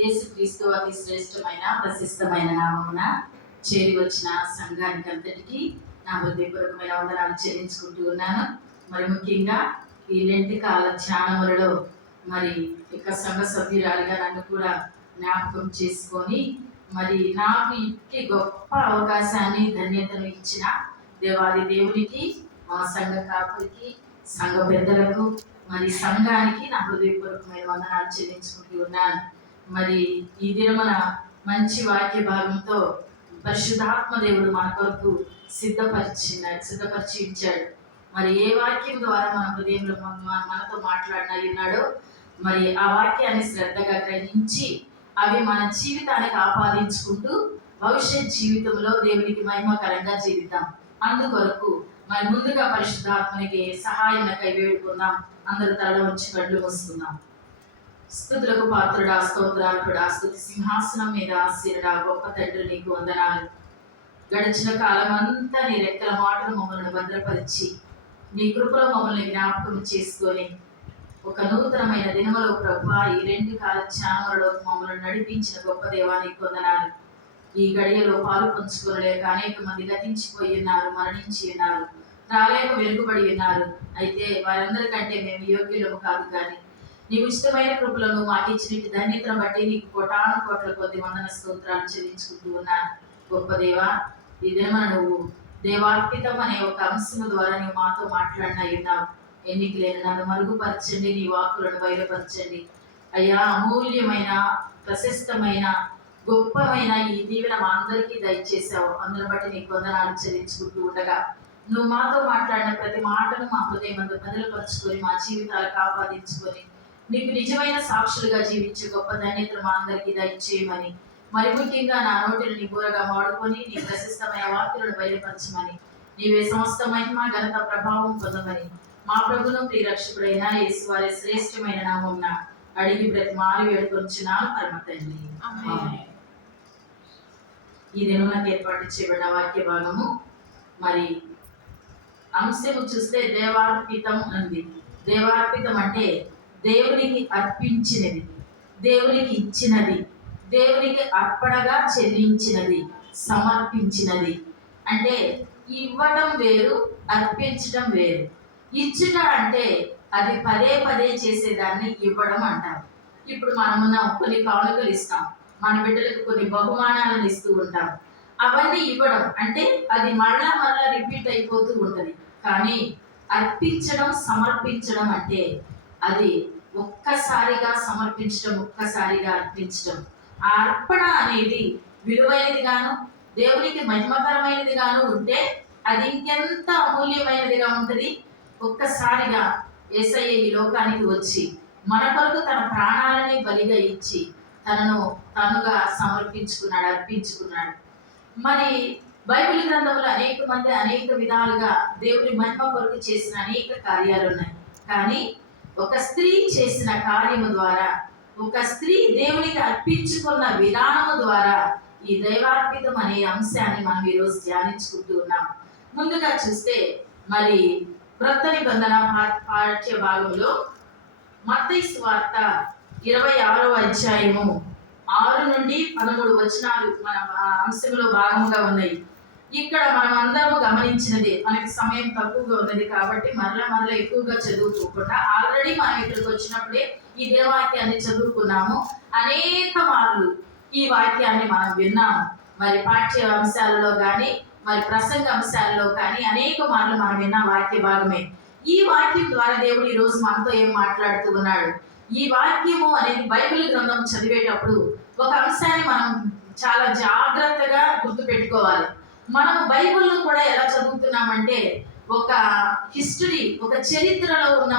యేసుక్రీస్తు అతి శ్రేష్టమైన ప్రశస్తమైన నామమున చేరి వచ్చిన సంఘానికి అంతటికి నా హృదయపూర్వకమైన వందనాలు చెల్లించుకుంటూ ఉన్నాను. మరి ముఖ్యంగా ఈ లెంటి కాల ధ్యానములలో మరి ఇక సంఘ సభ్యురాలిగా నన్ను కూడా జ్ఞాపకం చేసుకొని మరి నాకు ఇట్టి గొప్ప అవకాశాన్ని ధన్యతను ఇచ్చిన దేవాది దేవునికి, మా సంఘ కాపురికి, సంఘ పెద్దలకు, మరి సంఘానికి నా హృదయపూర్వకమైన వందనాలు చెల్లించుకుంటూ ఉన్నాను. మరి ఈ దినమున మంచి వాక్య భాగంతో పరిశుద్ధాత్మ దేవుడు మన కొరకు సిద్ధపరిచి ఇచ్చాడు. మరి ఏ వాక్యం ద్వారా మన హృదయంలో మనతో మాట్లాడినాడో మరి ఆ వాక్యాన్ని శ్రద్ధగా గ్రహించి అవి మన జీవితానికి ఆపాదించుకుంటూ భవిష్యత్ జీవితంలో దేవునికి మహిమకరంగా జీవిద్దాం. అందుకొరకు మరి ముందుగా పరిశుద్ధాత్మనికి సహాయంకై వేడుకుందాం. అందరూ తల వచ్చి కళ్ళు మూసుకుందాం. స్తుతులకు పాత్రుడా, స్తోత్రార్హుడా, స్తుతి సింహాసనం మీద ఆసీనుడా, గొప్ప తండ్రి నీకు వందనాలు. గడిచిన కాలం అంతా నీ రెక్కల మాటలు మమ్మల్ని భద్రపరిచి నీ కృపలో మమ్మల్ని జ్ఞాపకం చేసుకొని ఒక నూతనమైన దినములో ప్రభువా ఈ రెండు కాల ధ్యానములలో మమ్మల్ని నడిపించిన గొప్ప దేవానికి వందనాలు. ఈ గడియలో పాలు పంచుకోలేక అనేక మంది గతించిపోయి ఉన్నారు, మరణించి ఉన్నారు, రాలేక వెనుకబడి ఉన్నారు. అయితే వారందరికంటే మేము యోగ్యులము కాదు, కానీ నీవు ఇష్టమైన కృపలను మాకు ఇచ్చిన ధన్యతను బట్టి నీకు కోటాను కోట్ల కొద్ది వందన స్తోత్రాలు చెల్లించుకుంటూ ఉన్నాను. గొప్ప దేవా, ఈ దినమున నువ్వు దేవార్పితం అనే ఒక అంశము ద్వారా నువ్వు మాతో మాట్లాడిన ఉన్నావు. ఎన్నిక లేని నన్ను మరుగుపరచండి, నీ వాక్కులను బయలుపరచండి అయ్యా. అమూల్యమైన, ప్రశస్తమైన, గొప్పమైన ఈ దీవెన మా అందరికీ దయచేసావు. అందును బట్టి నీకు వందనాలు చెల్లించుకుంటూ ఉండగా నువ్వు మాతో మాట్లాడిన ప్రతి మాటను మా హృదయం అందు బదులుపరుచుకొని మా జీవితాలకు ఆపాదించుకొని నీకు నిజమైన సాక్షులుగా జీవించే గొప్ప ధన్యతను మా అందరికీ దయచేయమని, మరి ముఖ్యంగా నా నోటిని నీ బూరగా వాడుకొని నీ ప్రశస్తమైన వాక్యులను బయలుపరచమని, నీవే సమస్త మహిమ ఘనత ప్రభావం పొందమని మా ప్రభును ప్రియరక్షకుడైన యేసు వారి శ్రేష్టమైన నామమున అడిగి బ్రతిమాలి వేడుకొంచున్నాను పరమ తండ్రి. ఈ దినమునకు ఏర్పాటు చేయబడిన వాక్య భాగము మరి అంశము చూస్తే దేవార్పితం అంది. దేవార్పితం అంటే దేవునికి అర్పించినది, దేవునికి ఇచ్చినది, దేవునికి అర్పణగా చెల్లించినది, సమర్పించినది. అంటే ఇవ్వటం వేరు, అర్పించడం వేరు. ఇచ్చుట అంటే అది పదే పదే చేసేదాన్ని ఇవ్వడం అంటారు. ఇప్పుడు మనమున్న కొన్ని కానుకలు ఇస్తాం, మన బిడ్డలకు కొన్ని బహుమానాలను ఇస్తూ ఉంటాం. అవన్నీ ఇవ్వడం అంటే అది మరలా రిపీట్ అయిపోతూ ఉంటుంది. కానీ అర్పించడం, సమర్పించడం అంటే అది ఒక్కసారిగా సమర్పించడం, ఒక్కసారిగా అర్పించడం. ఆ అర్పణ అనేది విలువైనది గాను, దేవునికి మహిమకరమైనది గాను ఉంటే అది ఇంకెంత అమూల్యమైనదిగా ఉంటుంది. ఒక్కసారిగా యేసయ్య ఈ లోకానికి వచ్చి మన కొరకు తన ప్రాణాలని బలిగా ఇచ్చి తనను తానుగా సమర్పించుకున్నాడు, అర్పించుకున్నాడు. మరి బైబిల్ గ్రంథంలో అనేక మంది అనేక విధాలుగా దేవుని మహిమ కొరకు చేసిన అనేక కార్యాలు ఉన్నాయి. కానీ ఒక స్త్రీ చేసిన కార్యము ద్వారా, ఒక స్త్రీ దేవునికి అర్పించుకున్న విధానము ద్వారా ఈ దైవార్పితం అనే అంశాన్ని మనం ఈరోజు ధ్యానించుకుంటూ ఉన్నాం. ముందుగా చూస్తే మరి క్రొత్త నిబంధన పాఠ్య భాగంలో మత్తయి సువార్త 26వ అధ్యాయము 6 నుండి 13 వచనాలు మన అంశంలో భాగంగా ఉన్నాయి. ఇక్కడ మనం అందరము గమనించినది, మనకి సమయం తక్కువగా ఉన్నది కాబట్టి మరలా ఎక్కువగా చదువుకోకుండా ఆల్రెడీ మనం ఇక్కడికి వచ్చినప్పుడే ఈ దేవాక్యాన్ని చదువుకున్నాము. అనేక మార్లు ఈ వాక్యాన్ని మనం విన్నాము. మరి పాఠ్య అంశాలలో కానీ, మరి ప్రసంగ అంశాలలో కానీ అనేక మార్లు మనం విన్న వాక్య భాగమే. ఈ వాక్యం ద్వారా దేవుడు ఈ రోజు మనతో ఏం మాట్లాడుతూ ఉన్నాడు? ఈ వాక్యము అనేది బైబిల్ గ్రంథం చదివేటప్పుడు ఒక అంశాన్ని మనం చాలా జాగ్రత్తగా గుర్తుపెట్టుకోవాలి. మనం బైబిల్ను కూడా ఎలా చదువుతున్నామంటే ఒక హిస్టరీ, ఒక చరిత్రలో ఉన్న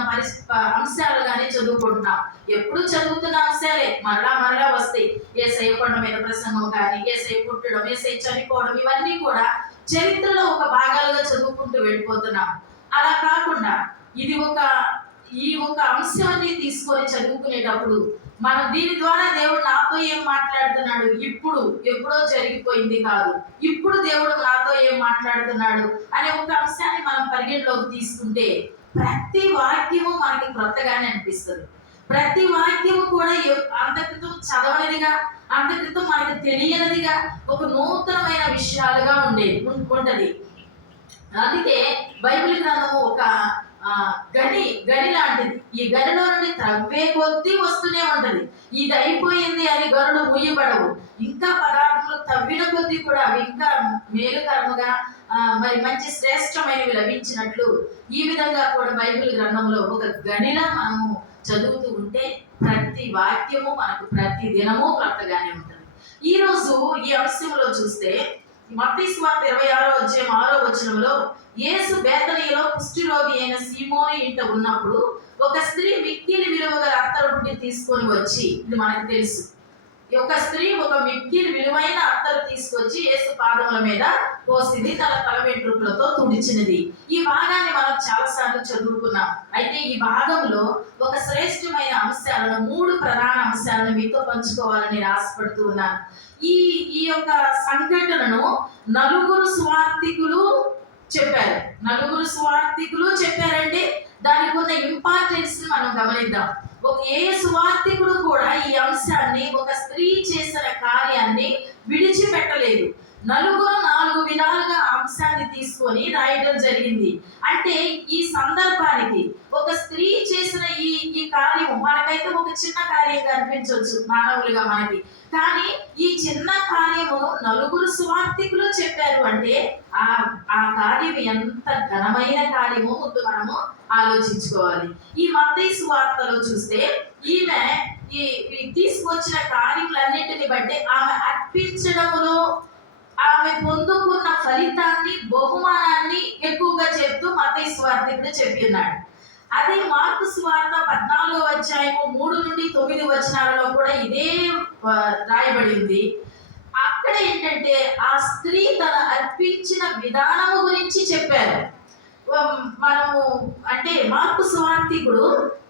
అంశాలుగానే చదువుకుంటున్నాం. ఎప్పుడు చదువుతున్న అంశాలే మరలా వస్తాయి. యేసయ్య కొండ మీద ప్రసంగం కానీ, యేసయ్య పుట్టడం, యేసయ్య చనిపోవడం, ఇవన్నీ కూడా చరిత్రలో ఒక భాగాలుగా చదువుకుంటూ వెళ్ళిపోతున్నాం. అలా కాకుండా ఈ ఒక అంశాన్ని తీసుకొని చదువుకునేటప్పుడు మనం దీని ద్వారా దేవుడు నాతో ఏం మాట్లాడుతున్నాడు, ఎప్పుడో జరిగిపోయింది కాదు, ఇప్పుడు దేవుడు నాతో ఏం మాట్లాడుతున్నాడు అనే ఒక అంశాన్ని మనం పరిగణలోకి తీసుకుంటే ప్రతి వాక్యము మనకి క్రొత్తగానే అనిపిస్తుంది. ప్రతి వాక్యము కూడా అంతకుతో చదవనిదిగా, అంత క్రితం మనకు తెలియనిదిగా, ఒక నూతనమైన విషయాలుగా ఉంటది. అందుకే బైబిల్ గ్రంథము ఒక గని లాంటిది. ఈ గనిలో నుండి త్రవ్వే కొద్దీ వస్తూనే ఉంటది. ఇది అయిపోయింది అని గనులు ముయ్యబడవు. ఇంకా పదార్థాలు తవ్విన కొద్దీ కూడా అవి ఇంకా మేలుకరముగా మరి మంచి శ్రేష్టమైనవి లభించినట్లు ఈ విధంగా కూడా బైబిల్ గ్రంథంలో ఒక గనిలా మనము చదువుతూ ఉంటే ప్రతి వాక్యము మనకు ప్రతి దినము కొత్తగానే ఉంటుంది. ఈ రోజు ఈ అంశంలో చూస్తే మత్తయి సువార్త 26:6 యేసు బేతనీలో కుష్ఠరోగి అయిన సీమోను ఇంట ఉన్నప్పుడు ఒక స్త్రీ మిక్కిలి విలువగల అత్తరు తీసుకొని వచ్చి, ఇది మనకు తెలుసు, ఒక స్త్రీ ఒక మిక్కిలి విలువైన అత్తరు తీసుకొచ్చి యేసు పాదముల మీద పోసింది, తల వెంట్రుకలతో తుడిచినది. ఈ భాగాన్ని మనం చాలాసార్లు చదువుకున్నాం. అయితే ఈ భాగంలో ఒక శ్రేష్టమైన అంశాలను, 3 ప్రధాన అంశాలను మీతో పంచుకోవాలని ఆశపడుతూ ఉన్నాను. ఈ యొక్క సంఘటనను నలుగురు సువార్థికులు చెప్పారంటే దానికి ఉన్న ఇంపార్టెన్స్ మనం గమనిద్దాం. ఏ సువార్థికుడు కూడా ఈ అంశాన్ని, ఒక స్త్రీ చేసిన కార్యాన్ని విడిచిపెట్టలేదు. నలుగురు 4 విధాలుగా అంశాన్ని తీసుకొని రాయడం జరిగింది. అంటే ఈ సందర్భానికి ఒక స్త్రీ చేసిన ఈ కార్యం మనకైతే ఒక చిన్న కార్యంగా అనిపించవచ్చు మానవులుగా మనకి, కానీ ఈ చిన్న కార్యము నలుగురు సువార్థికులు చెప్పారు అంటే ఆ కార్యం ఎంత ఘనమైన కార్యమో ముందు మనము ఆలోచించుకోవాలి. ఈ మత్తయి సువార్తలో చూస్తే ఈమె ఈ తీసుకొచ్చిన కార్యములన్నిటిని బట్టి ఆమె అర్పించడంలో ఆమె పొందుకున్న ఫలితాన్ని, బహుమానాన్ని ఎక్కువగా చెప్తూ మత్తయి సువార్తికుడు చెప్పి ఉన్నాడు. అదే మార్కు సువార్త 14:3-9 కూడా ఇదే రాయబడి ఉంది. అక్కడ ఏంటంటే ఆ స్త్రీ తన అర్పించిన విధానము గురించి చెప్పారు. మనము అంటే మార్కు సువార్తికుడు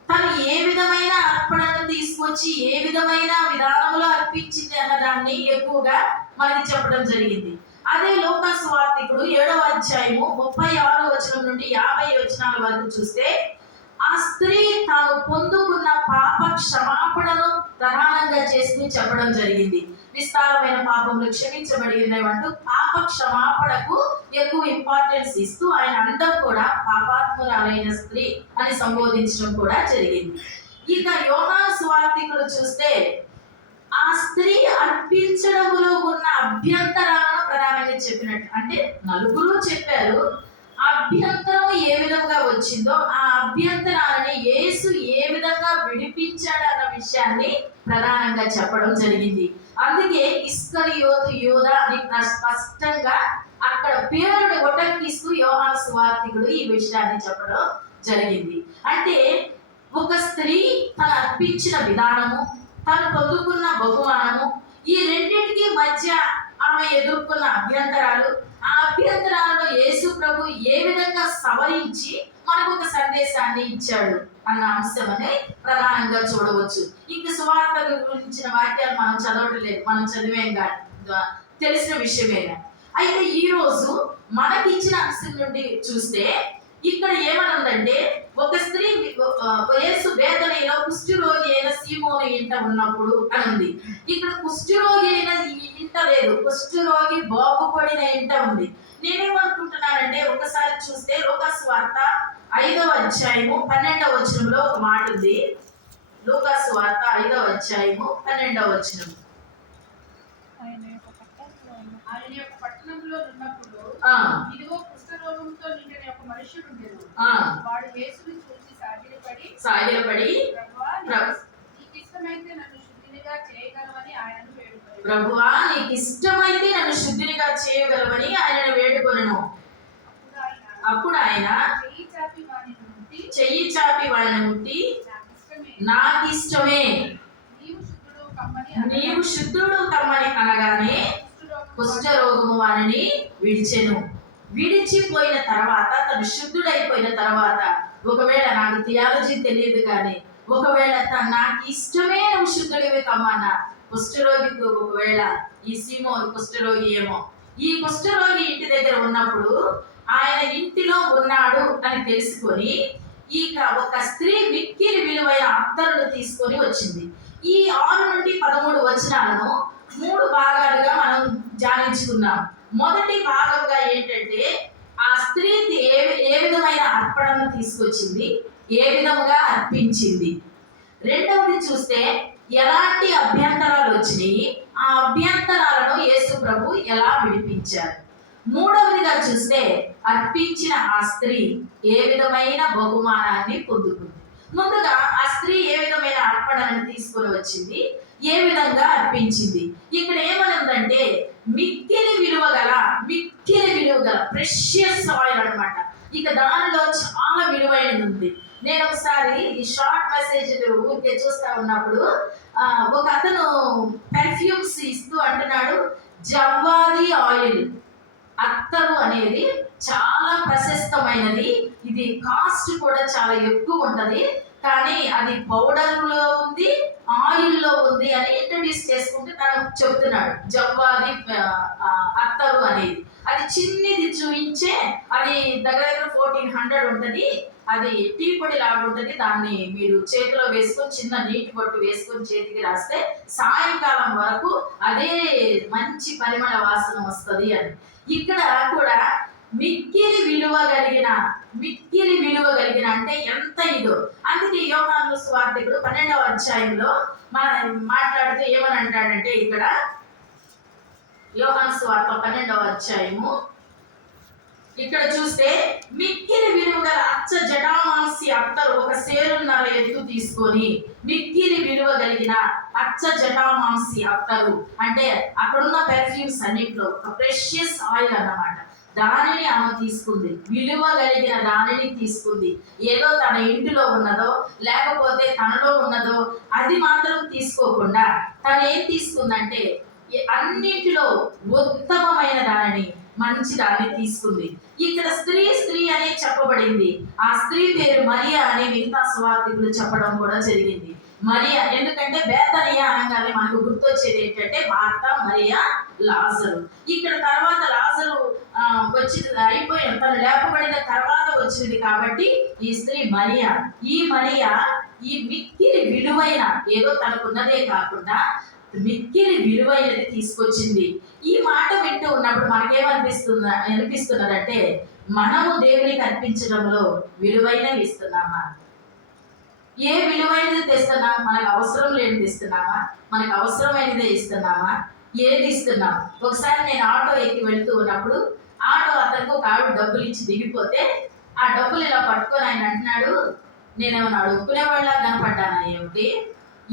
తను ఏ విధమైన అర్పణను తీసుకొచ్చి ఏ విధమైన విధానంలో అర్పించింది అన్నదాన్ని ఎక్కువగా మనకి చెప్పడం జరిగింది. అదే లూకా సువార్తికుడు 7:36-50 వరకు చూస్తే ఆ స్త్రీ తాను పొందుకున్న పాప క్షమాపణను ప్రధానంగా చేసుకుని చెప్పడం జరిగింది. విస్తారమైన పాపములు క్షమించబడినవంటూ పాప క్షమాపణకు ఎక్కువ ఇంపార్టెన్స్ ఇస్తూ ఆయన అందరూ కూడా పాపాత్మురాలైన స్త్రీ అని సంబోధించడం కూడా జరిగింది. ఇక యోహాను సువార్తికుడు చూస్తే ఆ స్త్రీ అర్పించడంలో ఉన్న అభ్యంతరాలను ప్రధానంగా చెప్పినట్టు, అంటే నలుగురు చెప్పారు, అభ్యంతరం ఏ విధంగా వచ్చిందో ఆ అభ్యంతరాలని యేసు ఏ విధంగా విడిపించాడు అన్న విషయాన్ని ప్రధానంగా చెప్పడం జరిగింది. అందుకే ఇస్కరియోతు యూదా అని స్పష్టంగా అక్కడ పేరుని ఉటంకిస్తూ యోహాను సువార్తికుడు ఈ విషయాన్ని చెప్పడం జరిగింది. అంటే ఒక స్త్రీ తను అర్పించిన విధానము, తను పొందుకున్న బహుమానము, ఈ రెండింటికి మధ్య ఆమె ఎదుర్కొన్న అభ్యంతరాలు, ఆ అభ్యంతరాలను యేసు ప్రభు ఏ విధంగా సవరించి మనకు ఒక సందేశాన్ని ఇచ్చాడు అన్న అంశమని ప్రధానంగా చూడవచ్చు. ఇంక సువార్త గురించిన వాక్యాలు మనం చదవటం లేదు, మనం చదివేం కాదు, తెలిసిన విషయమేగా. అయితే ఈ రోజు మనకిచ్చిన అంశం నుండి చూస్తే ఇక్కడ ఏమనుందంటే ఒక స్త్రీ యేసు బేతనీలో కుష్ఠరోగి అయిన సీమోను ఇంట ఉన్నప్పుడు అని ఉంది. ఇక్కడ కుష్ఠరోగి అయిన ఇంట లేదు, కుష్ఠరోగి బాగుపడిన ఇంట ఉంది. నేనేమనుకుంటున్నానంటే ఒకసారి చూస్తే లూకా సువార్త 5:12 ఒక మాట ఉంది. లూకా సువార్త 5:12 ఆయన యొక్క పట్టణంలో ఉన్నప్పుడు ఇదిగో కుష్ఠరోగంతో నిండిన ఒక మనుషుడు ఉండేది. వాడు యేసుని చూసి సాగిలపడి నీకు ఇష్టమైతే నన్ను శుద్ధినిగా చేయగలవని ఆయనను వేడుకొనెను. ప్రభువా నీకు ఇష్టమైతే నన్ను శుద్ధినిగా చేయగలవని ఆయనను వేడుకొనెను. అప్పుడు ఆయన చెయ్యి చాపి వాడిని ముట్టి నాకు ఇష్టమే, నీవు శుద్ధుడు కమ్మని అనగానే కుష్ఠరోగము వారిని విడిచెను. విడిచిపోయిన తర్వాత, తను శుద్ధుడైపోయిన తర్వాత, ఒకవేళ నాకు థియాలజీ తెలియదు కానీ ఒకవేళ నాకు ఇష్టమే నువ్వు శుద్ధుడివి కమ్మన్నా, కుష్ఠరోగికి ఒకవేళ ఈ సీమోను కుష్ఠరోగి ఏమో, ఈ కుష్ఠరోగి ఇంటి దగ్గర ఉన్నప్పుడు ఆయన ఇంటిలో ఉన్నాడు అని తెలుసుకొని ఇక ఒక స్త్రీ మిక్కిలి విలువైన అత్తరును తీసుకొని వచ్చింది. ఈ 6-13 వచనాలను 3 భాగాలుగా మనం ధ్యానించుకున్నాం. మొదటి భాగంగా ఏంటంటే ఆ స్త్రీ ఏ విధమైన అర్పణను తీసుకొచ్చింది, ఏ విధముగా అర్పించింది. రెండవది చూస్తే ఎలాంటి అభ్యంతరాలు వచ్చినాయి, ఆ అభ్యంతరాలను యేసు ప్రభు ఎలా విడిపించారు. మూడవదిగా చూస్తే అర్పించిన ఆ స్త్రీ ఏ విధమైన బహుమానాన్ని పొందుకుంది. ముందుగా ఆ స్త్రీ ఏ విధమైన అర్పణను తీసుకొని వచ్చింది, ఏ విధంగా అర్పించింది. ఇక్కడ ఏమనుందంటే మిక్కిలి విలువ గల ప్రెషియస్ ఆయిల్ అన్నమాట. ఇక దానిలో చాలా విలువైనది ఉంది. నేను ఒకసారి ఈ షార్ట్ మెసేజ్ ఊరికే చూస్తా ఉన్నప్పుడు ఒక అతను పెర్ఫ్యూమ్స్ ఇస్తూ అంటున్నాడు, జవ్వాది ఆయిల్ అత్తరు అనేది చాలా ప్రశస్తమైనది, ఇది కాస్ట్ కూడా చాలా ఎక్కువ ఉంటది, కానీ అది పౌడర్లో ఉంది, ఆయిల్లో ఉంది అని ఇంట్రడ్యూస్ చేసుకుంటూ తను చెప్తున్నాడు. జవ్వాది అత్తరు అనేది అది చిన్నది చూపించే, అది దగ్గర 1400 ఉంటుంది. అది టీ పొడి లాగా ఉంటుంది. దాన్ని మీరు చేతిలో వేసుకొని చిన్న నీటి బొట్టు వేసుకొని చేతికి రాస్తే సాయంకాలం వరకు అదే మంచి పరిమళ వాసన వస్తుంది అని. ఇక్కడ కూడా మిక్కిలి విలువ కలిగిన అంటే ఎంత ఇదో. అందుకే యోహాను సువార్తికుడు 12వ అధ్యాయంలో మాట్లాడుతూ ఏమని అంటాడంటే, ఇక్కడ యోహాను సువార్త 12వ అధ్యాయము ఇక్కడ చూస్తే మిక్కిలి విలువ గల అచ్చ జటామాంసి అత్తరు 1 సేరున్నర ఎత్తు తీసుకొని, మిక్కిలి విలువ కలిగిన అచ్చ జటామాంసి అత్తరు అంటే అక్కడున్న పెర్ఫ్యూమ్స్ అన్నింటిలో ఒక ప్రెషియస్ ఆయిల్ అన్నమాట. దానిని ఆమె తీసుకుంది, విలువ కలిగిన దానిని తీసుకుంది. ఏదో తన ఇంటిలో ఉన్నదో లేకపోతే తనలో ఉన్నదో అది మాత్రం తీసుకోకుండా తను ఏం తీసుకుందంటే అన్నింటిలో ఉత్తమమైన దానిని, మంచి దాన్ని తీసుకుంది. ఇక్కడ స్త్రీ అనే చెప్పబడింది. ఆ స్త్రీ పేరు మరియా అని మిగతా సువార్తికులు చెప్పడం కూడా జరిగింది. మరియా ఎందుకంటే బేతనియా అనగానే మనకు గుర్తొచ్చేది ఏంటంటే మార్తా, మరియా, లాజరు. ఇక్కడ తర్వాత లాజరు అయిపోయిన తను లేపబడిన తర్వాత వచ్చింది కాబట్టి ఈ స్త్రీ మరియా. ఈ మరియా ఈ మిక్కిలి విలువైన, ఏదో తనకున్నదే కాకుండా మిక్కిలి విలువైనది తీసుకొచ్చింది. ఈ మాట వింటూ ఉన్నప్పుడు అనిపిస్తున్నదంటే మనము దేవునికి అర్పించడంలో విలువైనవి ఇస్తున్నామా? ఏ విలువైనది తెస్తున్నాం? మనకు అవసరం లేనిది ఇస్తున్నామా? మనకు అవసరమైనదే ఇస్తున్నామా? ఏది ఇస్తున్నాం? ఒకసారి నేను ఆటో ఎక్కి వెళ్తూ ఉన్నప్పుడు ఆటో అతనికి ఒక ఆవిడ డబ్బులు ఇచ్చి దిగిపోతే ఆ డబ్బులు ఇలా పట్టుకొని ఆయన అంటున్నాడు, నేనేమన్నా అడుక్కునే వాళ్ళ కనపడ్డానా ఏమిటి?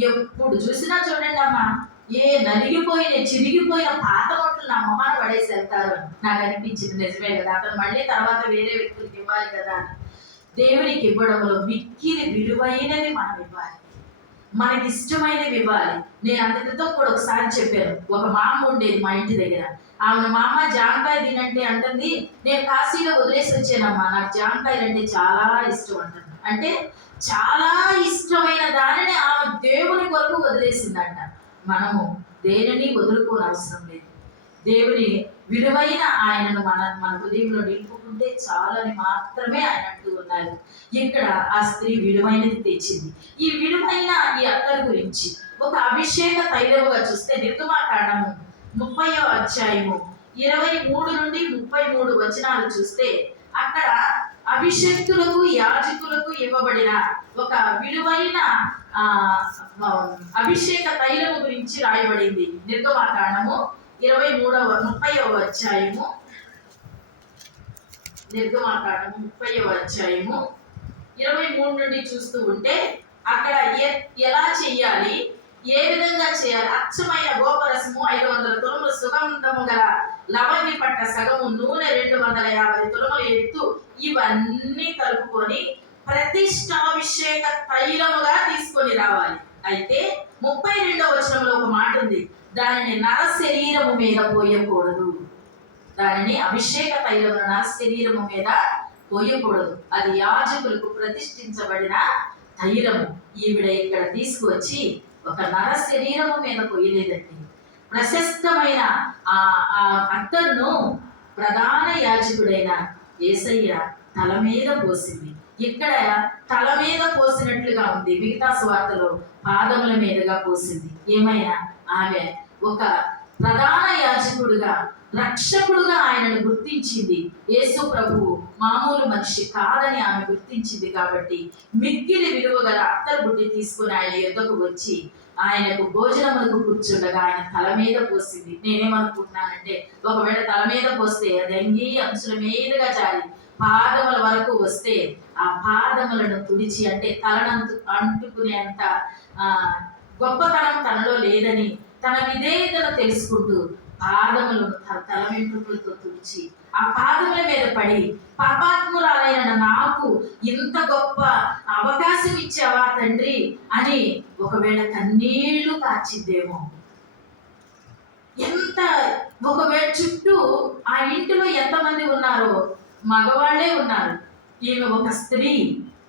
ఎప్పుడు చూసినా చూడండి అమ్మా, ఏ నలిగిపోయిన చిరిగిపోయిన పాత నోట్లు నా మొహాన పడేసి వెళ్తారు అని నాకు అనిపించింది. నిజమే కదా, అతను మళ్ళీ తర్వాత వేరే వ్యక్తులకు ఇవ్వాలి కదా అని. దేవునికి ఇవ్వడంలో మిక్కిలి విలువైనవి మనం ఇవ్వాలి, మనకి ఇష్టమైనవి ఇవ్వాలి. నేను అంతటితో కూడా ఒకసారి చెప్పాను. ఒక మా అమ్మ ఉండేది మా ఇంటి దగ్గర. ఆమె మా అమ్మ జాంకాయ తినంటే అంటుంది, నేను కాశీలో వదిలేసి వచ్చానమ్మా, నాకు జాంకాయలు అంటే చాలా ఇష్టం అంటుంది. అంటే చాలా ఇష్టమైన దానిని ఆమె దేవుని కొరకు వదిలేసిందంట. మనము దేనిని వదులుకోని అవసరం లేదు. దేవుని విలువైన ఆయనను మన హృదయంలో నిలుపుకుంటే చాలని మాత్రమే ఆయన అంటూ ఉన్నారు. ఇక్కడ ఆ స్త్రీ విలువైనది తెచ్చింది. ఈ విలువైన ఈ అత్తరు గురించి ఒక అభిషేక తైలముగా చూస్తే నిర్గమాకాండము 30వ అధ్యాయము 23 నుండి 33 వచనాలు చూస్తే అక్కడ అభిషేక్తులకు యాజకులకు ఇవ్వబడిన ఒక విలువైన అభిషేక తైలము గురించి రాయబడింది. నిర్గమాకాండము 30వ అధ్యాయము నిర్గమాకాండము 30వ అధ్యాయము 23 నుండి చూస్తూ ఉంటే అక్కడ ఎలా చెయ్యాలి, ఏ విధంగా చేయాలి. అచ్చమైన గోపరసము 500 తులముల సుగంధము గల లవంగి పట్ట సగము నూనె 250 తులముల ఎత్తు ఇవన్నీ కలుపుకొని ప్రతిష్టాభిషేక తైలముగా తీసుకొని రావాలి. అయితే 32వ వచనంలో ఒక మాట ఉంది, దానిని నర శరీరము మీద పోయకూడదు. దానిని అభిషేక తైలము నర శరీరము మీద పోయకూడదు. అది యాజకులకు ప్రతిష్ఠించబడిన తైలము. ఈవిడ ఇక్కడ తీసుకువచ్చి ఒక నర శరీరము మీద పోయలేదండి. ప్రశస్తమైన ఆ అత్తరును ప్రధాన యాజకుడైన యేసయ్య తల మీద పోసింది. ఇక్కడ తల మీద పోసినట్లుగా ఉంది, మిగతా సువార్తలో పాదముల మీదుగా పోసింది. ఏమైనా ఆమె ఒక ప్రధాన యాజకుడుగా, రక్షకుడుగా ఆయనను గుర్తించింది. యేసు ప్రభువు మామూలు మనిషి కాదని ఆమె గుర్తించింది కాబట్టి మిక్కిలి విలువ గల అత్తరు బుడ్డి తీసుకుని ఆయన యొద్దకు వచ్చి ఆయనకు భోజనములకు కూర్చుండగా ఆయన తల మీద పోసింది. నేనేమనుకుంటున్నానంటే, ఒకవేళ తల మీద పోస్తే అది అంగీ అంచుల మీదుగా జారి పాదముల వరకు వస్తే ఆ పాదములను తుడిచి, అంటే తలనంతు అంటుకునేంత గొప్పతనం తనలో లేదని తన విధేయతను తెలుసుకుంటూ పాదములను తల వెంట్రుకలతో తుడిచి ఆ పాదముల మీద పడి, పాపాత్మురాలైన నాకు ఇంత గొప్ప అవకాశం ఇచ్చావా తండ్రి అని ఒకవేళ కన్నీళ్లు కార్చిద్దేమో. ఎంత ఒకవేళ చుట్టూ ఆ ఇంటిలో ఎంతమంది ఉన్నారో మగవాళ్లే ఉన్నారు. ఈమె ఒక స్త్రీ,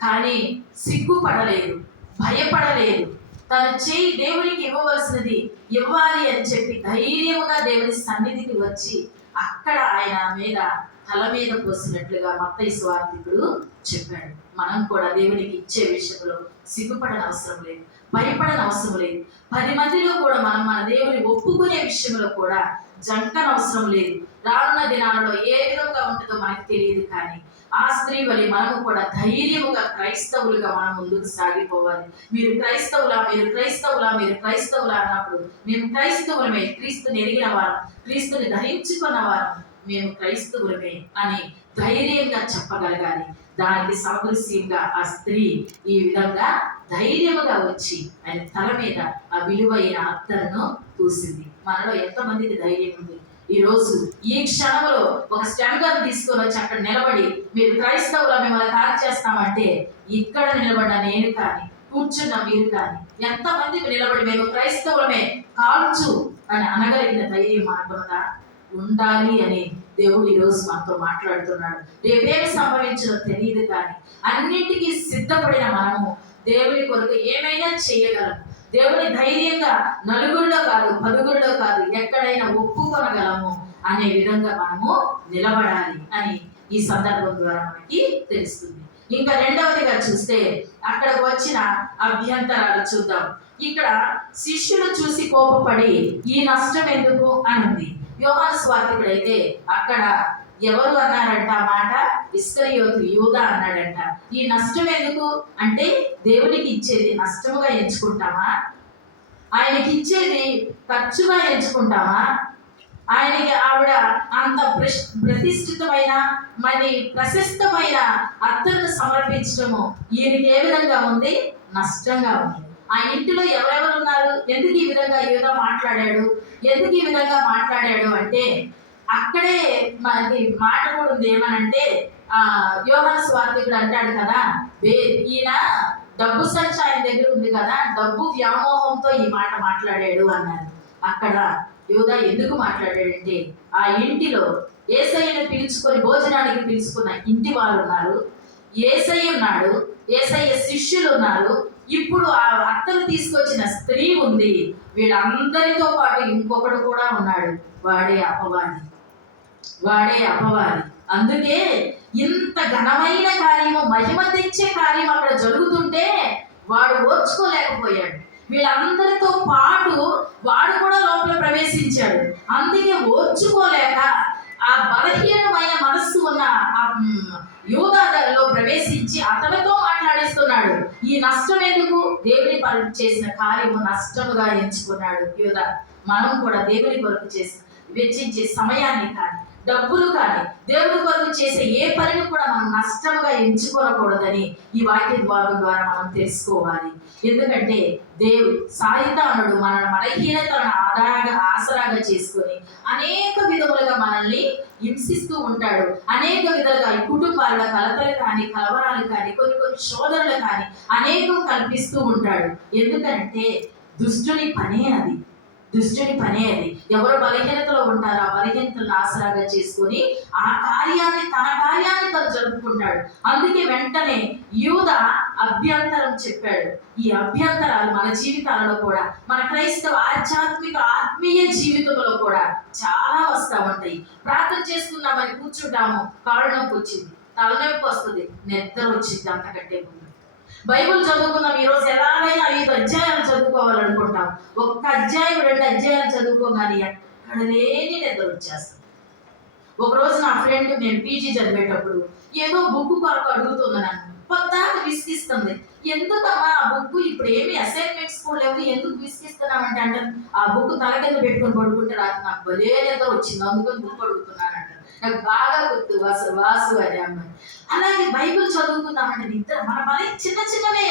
కానీ సిగ్గుపడలేదు, భయపడలేదు. తను చేయి దేవునికి ఇవ్వవలసినది ఇవ్వాలి అని చెప్పి ధైర్యముగా దేవుని సన్నిధికి వచ్చి అక్కడ ఆయన మీద తల మీద పోసినట్లుగా మత్తయి సువార్తికుడు చెప్పాడు. మనం కూడా దేవునికి ఇచ్చే విషయంలో సిగ్గుపడని అవసరం లేదు, భయపడని అవసరం లేదు. 10 మందిలో కూడా మనం మన దేవుని ఒప్పుకునే విషయంలో కూడా జంకన అవసరం లేదు. రానున్న దినాలలో ఏ విధంగా ఉంటుందో మనకు తెలియదు, కానీ ఆ స్త్రీ వలె మనము కూడా ధైర్యముగా క్రైస్తవులుగా మనం ముందుకు సాగిపోవాలి. మీరు క్రైస్తవులా, మీరు క్రైస్తవులా, మీరు క్రైస్తవులా అన్నప్పుడు మేము క్రైస్తవులమే, క్రీస్తుని ఎరిగిన వారం, క్రీస్తుని ధరించుకున్న వారం, మేము క్రైస్తవులమే అని ధైర్యంగా చెప్పగలగాలి. దానికి సాదృశ్యంగా ఆ స్త్రీ ఈ విధంగా ధైర్యముగా వచ్చి ఆయన తల మీద ఆ విలువైన అత్తరును పూసింది. మనలో ఎంతమందికి ధైర్యం ఉంది? ఈరోజు ఈ క్షణంలో ఒక స్టాండర్డ్ తీసుకొని వచ్చి అక్కడ నిలబడి మీరు క్రైస్తవుల మిమ్మల్ని కాల్ చేస్తామంటే, ఇక్కడ నిలబడిన నేను కానీ, కూర్చున్న మీరు కానీ, ఎంతమందికి నిలబడి మేము క్రైస్తవులమే కాల్చు అని అనగలిగిన ధైర్యం మనకున్నదా? ఉండాలి అని దేవుడు ఈరోజు మనతో మాట్లాడుతున్నాడు. రేపేమి సంభవించదో తెలియదు, కానీ అన్నింటికీ సిద్ధపడిన మనము దేవుని కొరకు ఏమైనా చేయగలము. దేవుని ధైర్యంగా నలుగురిలో కాదు, 10గురిలో కాదు, ఎక్కడైనా ఒప్పుకొనగలము అనే విధంగా మనము నిలబడాలి అని ఈ సందర్భం ద్వారా మనకి తెలుస్తుంది. ఇంకా రెండవదిగా చూస్తే అక్కడికి వచ్చిన అభ్యంతరాలు చూద్దాం. ఇక్కడ శిష్యులు చూసి కోపపడి ఈ నష్టం ఎందుకు అని ఉంది. యోహాను స్వార్థకుడైతే అక్కడ ఎవరు అన్నారంట ఆ మాట? ఇస్కరియోతు యూదా అన్నాడంట. ఈ నష్టం ఎందుకు అంటే, దేవునికి ఇచ్చేది నష్టముగా ఎంచుకుంటామా? ఆయనకి ఇచ్చేది ఖర్చుగా ఎంచుకుంటామా? ఆయనకి ఆవిడ అంత ప్రతిష్ఠితమైన మరి ప్రశస్తమైన అత్తరును సమర్పించడము ఈయనకి ఏ విధంగా ఉంది? నష్టంగా ఉంది. ఆ ఇంటిలో ఎవరెవరు ఉన్నారు? ఎందుకు ఈ విధంగా యూదా మాట్లాడాడు? ఎందుకు ఈ విధంగా మాట్లాడాడు అంటే, అక్కడే మనకి మాట కూడా ఉంది. ఏమనంటే యోహాను స్వార్థకుడు అంటాడు కదా, ఈయన డబ్బు సంచి ఆయన దగ్గర ఉంది కదా, డబ్బు వ్యామోహంతో ఈ మాట మాట్లాడాడు అన్నారు. అక్కడ యూదా ఎందుకు మాట్లాడాడంటే, ఆ ఇంటిలో యేసయ్యను పిలుచుకొని భోజనానికి పిలుచుకున్న ఇంటి వాళ్ళు ఉన్నారు, యేసయ్య ఉన్నాడు, యేసయ్య శిష్యులు ఉన్నారు, ఇప్పుడు ఆ అత్తను తీసుకొచ్చిన స్త్రీ ఉంది, వీళ్ళందరితో పాటు ఇంకొకడు కూడా ఉన్నాడు. వాడే అపవాది. అందుకే ఇంత ఘనమైన కార్యము, మహిమ తెచ్చే కార్యం అక్కడ జరుగుతుంటే వాడు ఓర్చుకోలేకపోయాడు. వీళ్ళందరితో పాటు వాడు కూడా లోపల ప్రవేశించాడు. అందుకే ఓర్చుకోలేక ఆ బలహీనమైన మనస్సు ఉన్న యూదాలో ప్రవేశించి అతనితో మాట్లాడిస్తున్నాడు. ఈ నష్టం ఎందుకు? దేవుని పనులు చేసిన కార్యము నష్టముగా ఎంచుకున్నాడు యూదా. మనం కూడా దేవుని కొరకు వెచ్చించే సమయాన్ని కానీ, డబ్బులు కానీ, దేవుడి కొరకు చేసే ఏ పనిని కూడా మనం నష్టముగా ఎంచుకోకూడదని ఈ వాక్య భాగం ద్వారా మనం తెలుసుకోవాలి. ఎందుకంటే దేవుడు సాయితానుడు మన బలహీనతలను ఆసరాగా చేసుకొని అనేక విధములుగా మనల్ని హింసిస్తూ ఉంటాడు. అనేక విధాలుగా కుటుంబాల కలతలు కానీ, కలవరాలు కానీ, కొన్ని శోధనలు కానీ అనేకం కల్పిస్తూ ఉంటాడు. ఎందుకంటే దుష్టుని పనే అది. ఎవరు బలహీనతలో ఉంటారో ఆ బలహీనతలను ఆసరాగా చేసుకొని తన కార్యాన్ని తను జరుపుకుంటాడు. అందుకే వెంటనే యూదా అభ్యంతరం చెప్పాడు. ఈ అభ్యంతరాలు మన జీవితాలలో కూడా, మన క్రైస్తవ ఆత్మీయ జీవితంలో కూడా చాలా వస్తూ ఉంటాయి. ప్రార్థన చేసుకున్నామని కూర్చుంటాము, కాళ్ళు నొప్పి వచ్చింది. తలనొప్పి వస్తుంది, నిద్ర వచ్చింది అంతకంటే ముందు. బైబుల్ చదువుకుందాం, ఈరోజు ఎలాగైనా 5 అధ్యాయాలు చదువుకోవాలనుకుంటాం. ఒక్క అధ్యాయం 2 అధ్యాయాలు చదువుకోగానే ఎక్కడ లేని నిద్ర వచ్చేస్తుంది. ఒకరోజు నా ఫ్రెండ్, నేను పీజీ చదివేటప్పుడు ఏదో బుక్ కొరకు అడుగుతుంది, నన్ను పొద్దాక విసిగిస్తుంది. ఎందుకమ్మా ఆ బుక్, ఇప్పుడు ఏమి అసైన్మెంట్స్ కూడా లేవు, ఎందుకు విసిగిస్తున్నామంటే అంటే ఆ బుక్ తల కింద పెట్టుకొని పడుకుంటే రాత్రి నాకు భలే నిద్ర వచ్చింది, అందుకని బుక్ పడుకుతున్నానంట. నాకు బాగా గుర్తు వాసు అనే అమ్మాయి. అలాగే బైబిల్ చదువుకుందామంటే నిద్ర, మన పని చిన్న చిన్నవే,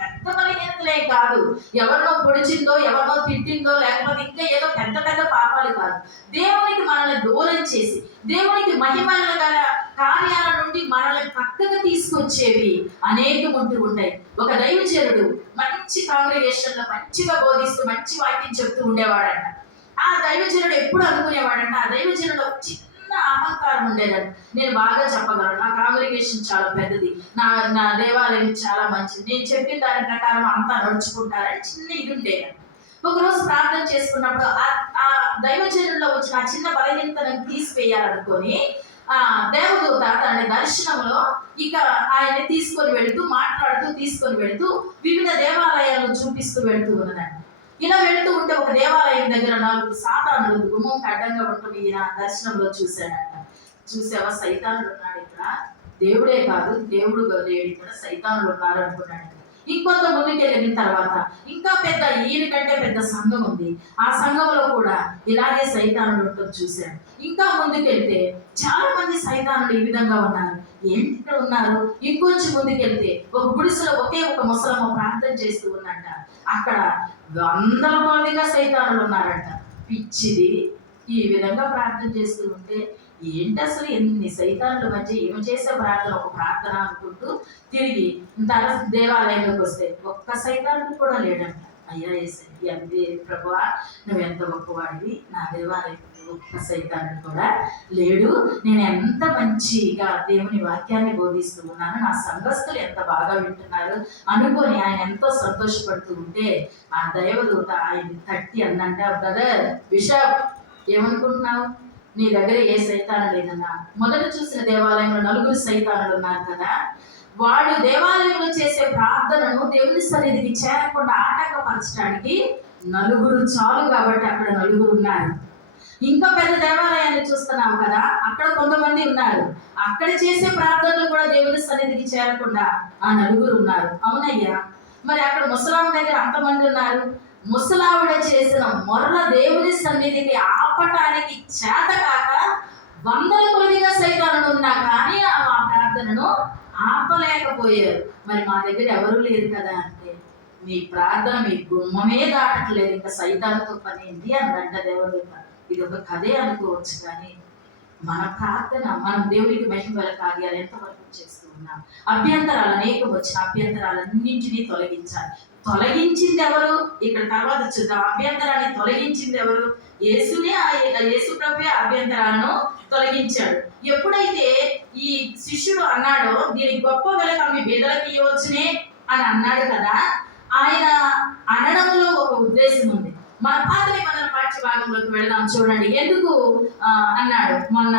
పెద్ద బలహీనతలే కాదు, ఎవరినో పొడిచిందో ఎవరినో తిట్టిందో లేకపోతే ఇంకా ఏదో పెద్ద పెద్ద పాపాలు కాదు. దేవునికి మనల్ని దూరం చేసి దేవునికి మహిమల గల కార్యాల నుండి మనల్ని పక్కకు తీసుకొచ్చేవి అనేకం ఉంటూ ఉంటాయి. ఒక దైవజనుడు మంచి కాంగ్రిగేషన్ లో మంచిగా బోధిస్తూ మంచి వాక్యం చెప్తూ ఉండేవాడంట. ఆ దైవజనుడు ఎప్పుడు అనుకునేవాడంట, ఆ దైవజనుడు చిన్న అహంకారం ఉండేదంట. నేను బాగా చెప్పగలను, నా కాంగ్రిగేషన్ చాలా పెద్దది, నా దేవాలయం చాలా మంచిది, నేను చెప్పిన దాని ప్రకారం అంతా నడుచుకుంటారని చిన్న ఇది ఉండేదంట. ఒకరోజు ప్రార్థన చేసుకున్నప్పుడు ఆ దైవజనుల్లో వచ్చిన ఆ చిన్న బలహీనతను తీసివేయాలనుకొని ఆ దేవదూత తన దర్శనంలో ఇక ఆయన్ని తీసుకొని వెళుతూ మాట్లాడుతూ తీసుకొని వెళుతూ వివిధ దేవాలయాలను చూపిస్తూ వెళుతూ ఉన్నదంట. ఇలా వెళుతూ ఉంటే ఒక దేవాలయం దగ్గర 4 సాతానులు గుమ్మం అడ్డంగా ఉంటూ ఈయన దర్శనంలో చూశాడంట. చూసావా, సైతానుడు ఉన్నాడు ఇక్కడ, దేవుడే కాదు దేవుడు లేడు ఇక్కడ, సైతానులు ఉన్నారు అనుకున్నాడు. ఇంకొంత ముందుకు వెళ్ళిన తర్వాత ఇంకా పెద్ద, ఈయన కంటే పెద్ద సంఘం ఉంది, ఆ సంఘంలో కూడా ఇలాగే సైతానుడు ఉంటుంది చూశాడు. ఇంకా ముందుకు వెళ్తే చాలా మంది సైతానులు ఈ విధంగా ఉన్నారు. ఏంటి ఇక్కడ ఉన్నారు? ఇంకొంచెం ముందుకు వెళ్తే ఒక గుడిసెలో ఒకే ఒక ముసలమ్మ ప్రార్థన చేస్తూ ఉందంట. అక్కడ 100 మందిగా సైతానులు ఉన్నారంట. పిచ్చిది, ఈ విధంగా ప్రార్థన చేస్తూ ఉంటే ఏంటి అసలు ఎన్ని సైతానుల మధ్య ఏమి చేసే ప్రార్థన, ఒక ప్రార్థన అనుకుంటూ తిరిగి దేవాలయంలోకి వస్తే ఒక్క సైతానుడు కూడా లేడంట. అయ్యా అంతే ప్రభువా, నువ్వు ఎంత గొప్పవాడివి, నా దేవాలయం ఒక్క సైతానుడు కూడా లేడు, నేను ఎంత మంచిగా దేవుని వాక్యాన్ని బోధిస్తూ ఉన్నాను, నా సంఘస్థులు ఎంత బాగా వింటున్నారు అనుకొని ఆయన ఎంతో సంతోషపడుతూ ఉంటే ఆ దైవదూత ఆయన తట్టి అందంట, బ్రదర్ బిషప్, ఏమనుకుంటున్నావు, నీ దగ్గర ఏ సైతాను లేదన్నా. మొదట చూసిన దేవాలయంలో 4 సైతానులు ఉన్నారు కదా, వాడు దేవాలయంలో చేసే ప్రార్థనను దేవుని సన్నిధికి చేరకుండా ఆటంకపరచడానికి 4 చాలు కాబట్టి అక్కడ 4 ఉన్నారు. ఇంకా పెద్ద దేవాలయాన్ని చూస్తున్నావు కదా, అక్కడ కొంతమంది ఉన్నారు, అక్కడ చేసే ప్రార్థనలు కూడా దేవుని సన్నిధికి చేరకుండా ఆ 4 ఉన్నారు. అవునయ్యా, మరి అక్కడ ముసలాం దగ్గర అంతమంది ఉన్నారు, ముసలావిడ చేసిన మొర్ర దేవుని సన్నిధికి ఆపటానికి చేత కాక 100 కొద్దిగా సైతానులు ఉన్నా కానీ ఆ ప్రార్థనను ఆపలేకపోయారు. మరి మా దగ్గర ఎవరు లేరు కదా అంటే, మీ ప్రార్థన మీ గుమ్మమే దాటట్లేదు, ఇంకా సైతానుతో పని ఏంటి అందంట దేవదూత. ఇది ఒక కథే అనుకోవచ్చు, కానీ మన ప్రార్థన, మనం దేవునికి మహిమల కార్యాలు ఎంతవరకు చేస్తూ ఉన్నాం. అభ్యంతరాలు అనేకం వచ్చిన అభ్యంతరాలన్నింటినీ తొలగించాలి. తొలగించింది ఎవరు? ఇక్కడ తర్వాత చూద్దాం. అభ్యంతరాన్ని తొలగించింది ఎవరు? యేసునే. యేసు ప్రభువే అభ్యంతరాలను తొలగించాడు. ఎప్పుడైతే ఈ శిష్యుడు అన్నాడో, దీనికి గొప్ప వెలక మీ బీదలకు ఇవ్వచ్చునే అని అన్నాడు కదా, ఆయన అనడంలో ఒక ఉద్దేశం ఉంది. మన పాత నిబంధన పాఠ్య భాగంలోకి వెళదాం. చూడండి ఎందుకు అన్నాడు. మన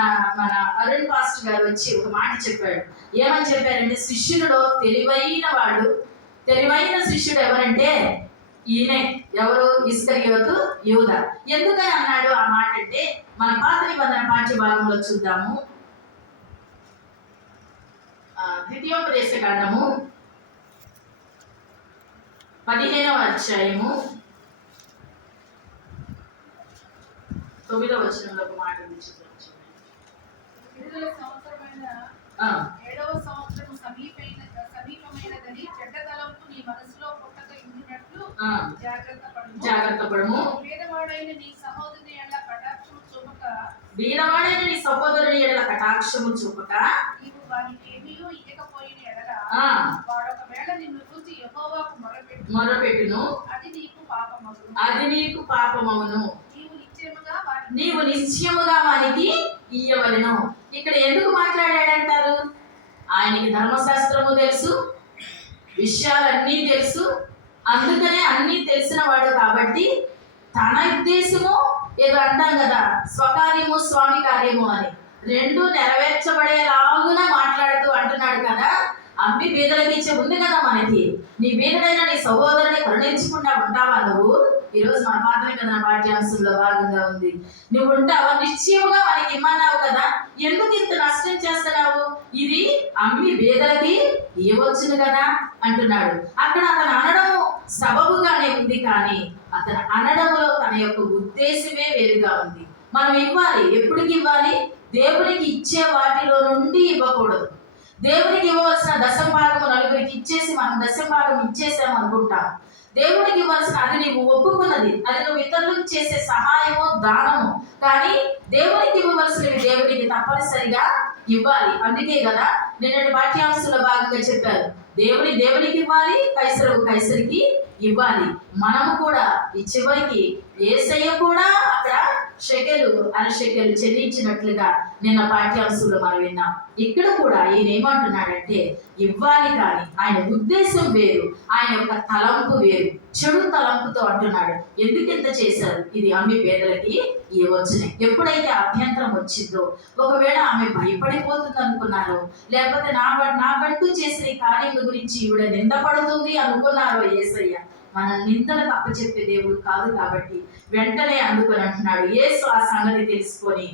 అరుణ్ పాస్టర్ గారు వచ్చి ఒక మాట చెప్పాడు. ఏమని చెప్పారంటే, శిష్యులలో తెలివైన శిష్యుడు ఎవరంటే ఈయనే. ఎవరు? ఇస్కరియోతు యూదా. ఎందుకని అన్నాడు ఆ మాట అంటే, మన పాత నిబంధన పాఠ్య భాగంలో చూద్దాము. ద్వితీయోపదేశ కాండము 15వ అధ్యాయము 9వ వచనంలో ఒక మాట ఉంది. ఏడవ సంవత్సరం సమీపమైనదని చెడ్డ తలంపు నీ మనసులో పుట్టక ఉండినట్లు జాగ్రత్త పడము. బీదవాడైన నీ సహోదరుని ఎడల కటాక్షము చూపక నీవు వానికి ఏమీ ఇయ్యకపోయిన ఎడల వాడొకవేళ నిన్ను చూసి యెహోవాకు మొరపెట్టును, అది నీకు పాపమవును, నీవు నిశ్చయముగా వానికి ఇయ్యవలెను. ఇక్కడ ఎందుకు మాట్లాడాడంటారు? ఆయనకి ధర్మశాస్త్రము తెలుసు, విషయాలన్నీ తెలుసు, అందుకనే అన్నీ తెలిసిన వాడు కాబట్టి తన ఉద్దేశము ఏదో అంటాం కదా, స్వకార్యము స్వామి కార్యము అని రెండు నెరవేర్చబడేలాగున మాట్లాడుతూ అంటున్నాడు కదా. అమ్మి బీదలకి ఇచ్చే ఉంది కదా మనకి. నీ బీదడైన నీ సహోదరుని కరుణించకుండా ఉంటావా నువ్వు? ఈరోజు మన పాత్ర కదా పాఠ్యాంశంలో భాగంగా ఉంది. నువ్వు ఉంటావా? నిశ్చయముగా మనకి ఇమ్మన్నావు కదా, ఎందుకు ఇంత నష్టం చేస్తున్నావు? ఇది అమ్మి బీదలకి ఇవ్వచ్చును కదా అంటున్నాడు. అక్కడ అతను అనడం సబబుగానే ఉంది, కానీ అతను అనడంలో తన యొక్క ఉద్దేశమే వేరుగా ఉంది. మనం ఇవ్వాలి. ఎప్పటికి ఇవ్వాలి? దేవునికి ఇచ్చే వాటిలో నుండి ఇవ్వకూడదు. దేవునికి ఇవ్వవలసిన దశంభాగము నలుగురికి ఇచ్చేసి మనం దశంభాగం ఇచ్చేసాం అనుకుంటాం. దేవునికి ఇవ్వాల్సిన అది నీవు ఒప్పుకున్నది, అది నువ్వు ఇతరులకు చేసే సహాయము, దానము. కానీ దేవునికి ఇవ్వవలసినవి దేవునికి తప్పనిసరిగా ఇవ్వాలి. అందుకే కదా నిన్నటి పాఠ్యాంశంలో భాగంగా చెప్పారు, దేవునికి ఇవ్వాలి, కైసరికి ఇవ్వాలి. మనము కూడా ఈ చివరికి యేసయ్య కూడా అక్కడ అరశకెలు చెల్లించినట్లుగా నిన్న పాఠ్యాంశంలో మనం విన్నాం. ఇక్కడ కూడా ఈయన ఏమంటున్నాడంటే ఇవ్వాలి, కానీ ఆయన ఉద్దేశం వేరు, ఆయన యొక్క తలంపు వేరు. చెడు తలంపుతో అంటున్నాడు. ఎందుకు ఇంత చేశారు? ఇది అమ్మి పేదలకి ఇవ్వచ్చునే. ఎప్పుడైతే అభ్యంతరం వచ్చిందో, ఒకవేళ ఆమె భయపడిపోతుంది అనుకున్నారో, లేకపోతే నాకంటూ చేసిన ఈ కార్యం గురించి ఈవిడ నిందపడుతుంది అనుకున్నారో, యేసయ్య మన నిందలకు అప్పచెప్పే దేవుడు కాదు. కాబట్టి వెంటనే అందుకొని అంటున్నాడు, యేసు ఆ సంగతి తెలుసుకొని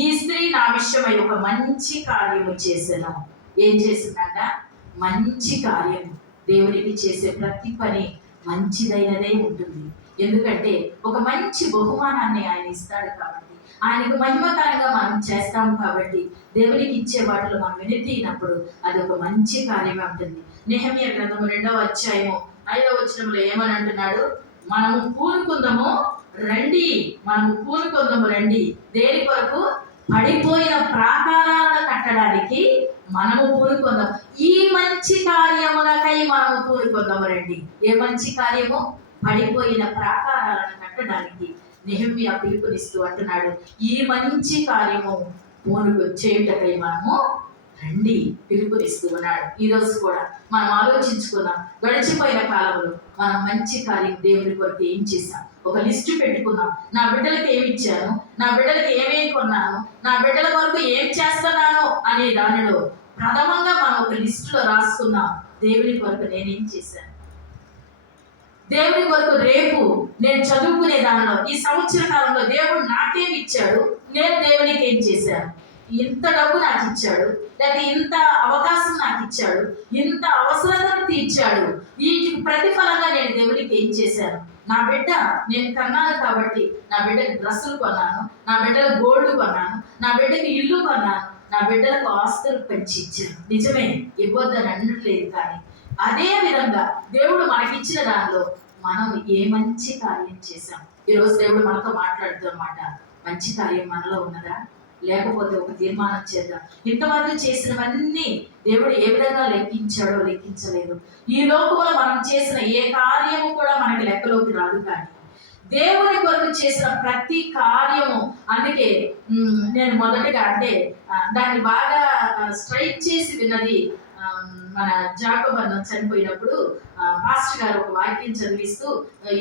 ఈ స్త్రీ నా విషయమై ఒక మంచి కార్యము చేశాను. ఏం చేసిందంట? మంచి కార్యము. దేవునికి చేసే ప్రతి పని మంచిదైనదే ఉంటుంది. ఎందుకంటే ఒక మంచి బహుమానాన్ని ఆయన ఇస్తాడు కాబట్టి, ఆయనకు మహిమకరంగా మనం చేస్తాము కాబట్టి, దేవునికి ఇచ్చే వాటిలో మనం వెనుతీనప్పుడు అది ఒక మంచి కార్యమే ఉంటుంది. నెహెమీయా గ్రంథము 2వ అధ్యాయము 5వ వచనంలో ఏమని అంటున్నాడు? మనము పూనుకుందాము రండి. దేని కొరకు? పడిపోయిన ప్రాకారాలను కట్టడానికి మనము పూనుకుందాం. ఈ మంచి కార్యములకై మనము పూనుకుందాము రండి. ఏ మంచి కార్యము? పడిపోయిన ప్రాకారాలను కట్టడానికి నెహెమీయా పిలుపునిస్తూ అంటున్నాడు, ఈ మంచి కార్యము చేయుటకై మనము రండి పిలుపునిస్తూ ఉన్నాడు. ఈరోజు కూడా మనం ఆలోచించుకుందాం, గడిచిపోయిన కాలంలో మనం మంచి కార్యం దేవుని కొరకు ఏం చేశాం? ఒక లిస్టు పెట్టుకుందాం. నా బిడ్డలకు ఏమి ఇచ్చాను, నా బిడ్డలకు ఏమేమి కొన్నాను, నా బిడ్డల కొరకు ఏం చేస్తున్నాను అనే దానిలో ప్రథమంగా మనం ఒక లిస్టులో రాసుకుందాం. దేవుని కొరకు నేనేం చేశాను, దేవుని కొరకు రేపు నేను చదువుకునే దానిలో ఈ సంవత్సర కాలంలో దేవుడు నాకేమి ఇచ్చాడు, నేను దేవునికి ఏం చేశాను. ఇంత డబ్బు నాకు ఇచ్చాడు, లేకపోతే ఇంత అవకాశం నాకు ఇచ్చాడు, ఇంత అవసరతను తీర్చాడు, వీటికి ప్రతిఫలంగా నేను దేవునికి ఏం చేశాను. నా బిడ్డ నేను కన్నాను కాబట్టి నా బిడ్డకి డ్రెస్సులు కొన్నాను, నా బిడ్డలకు గోల్డ్ కొన్నాను, నా బిడ్డకి ఇల్లు కొన్నాను, నా బిడ్డలకు ఆస్తులు పెంచి ఇచ్చాను. నిజమే, ఇవ్వద్దని అనట్లేదు. కానీ అదే విధంగా దేవుడు మనకిచ్చిన దానిలో మనం ఏ మంచి కార్యం చేశాం. ఈరోజు దేవుడు మనతో మాట్లాడుతూ అన్నమాట, మంచి కార్యం మనలో ఉన్నదా? లేకపోతే ఒక తీర్మానం చేద్దాం. ఇంతవరకు చేసినవన్నీ దేవుడు ఏ విధంగా లెక్కించాడో లెక్కించలేదు. ఈ లోకంలో మనం చేసిన ఏ కార్యము కూడా మనకి లెక్కలోకి రాదు. కానీ దేవుని కొరకు చేసిన ప్రతి కార్యము, అందుకే నేను మొదటగా అంటే దాన్ని బాగా స్ట్రైక్ చేసి విన్నది మన జాకోబు అన్న చనిపోయినప్పుడు పాస్టర్ గారు ఒక వాక్యం చదివిస్తూ,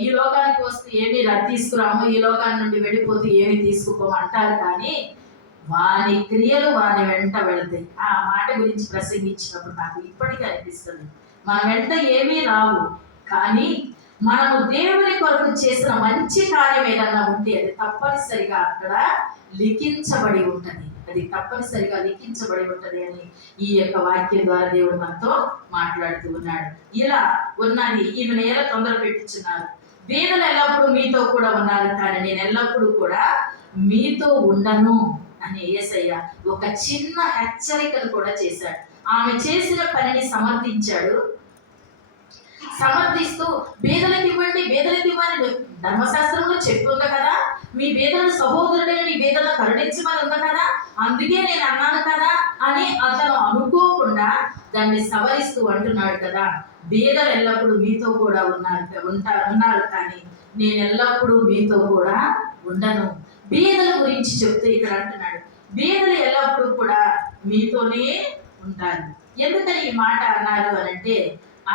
ఈ లోకానికి వస్తే ఏమీ తీసుకురాము, ఈ లోకాన్ని నుండి వెళ్ళిపోతూ ఏమీ తీసుకుపోము అంటారు, కానీ వాని క్రియలు వాని వెంట వెళతాయి. ఆ మాట గురించి ప్రసంగించినప్పుడు నాకు ఇప్పటికీ అనిపిస్తుంది, మన వెంట ఏమీ రావు, కానీ మనము దేవుని కొరకు చేసిన మంచి కార్యం ఏదన్నా ఉంటే అది తప్పనిసరిగా అక్కడ లిఖించబడి ఉంటుంది. అది తప్పనిసరిగా లిఖించబడి ఉంటది అని ఈ యొక్క వాక్యం ద్వారా దేవుడు మనతో మాట్లాడుతూ ఉన్నాడు. ఇలా ఉన్నది ఈమెను ఎలా తొందర పెట్టించున్నారు. బీదలు ఎల్లప్పుడూ మీతో కూడా ఉన్నారు, కానీ నేను ఎల్లప్పుడూ కూడా మీతో ఉండను అని యేసయ్య ఒక చిన్న హెచ్చరికను కూడా చేశాడు. ఆమె చేసిన పనిని సమర్థిస్తూ బీదలకు ఇవ్వండి ధర్మశాస్త్రంలో చెప్తుంది కదా, మీ బీదల సహోదరుడే మీ బీదలను కరుణించమని ఉంది కదా, అందుకే నేను అన్నాను కదా అని అతను అనుకోకుండా దాన్ని సవరిస్తూ అంటున్నాడు కదా, బీదలు ఎల్లప్పుడూ మీతో కూడా ఉన్నారు కానీ నేను ఎల్లప్పుడూ మీతో కూడా ఉండను. బీదల గురించి చెప్తూ ఇక్కడ అంటున్నాడు, బీదలు ఎల్లప్పుడూ కూడా మీతోనే ఉంటారు. ఎందుకని ఈ మాట అన్నారు అని అంటే,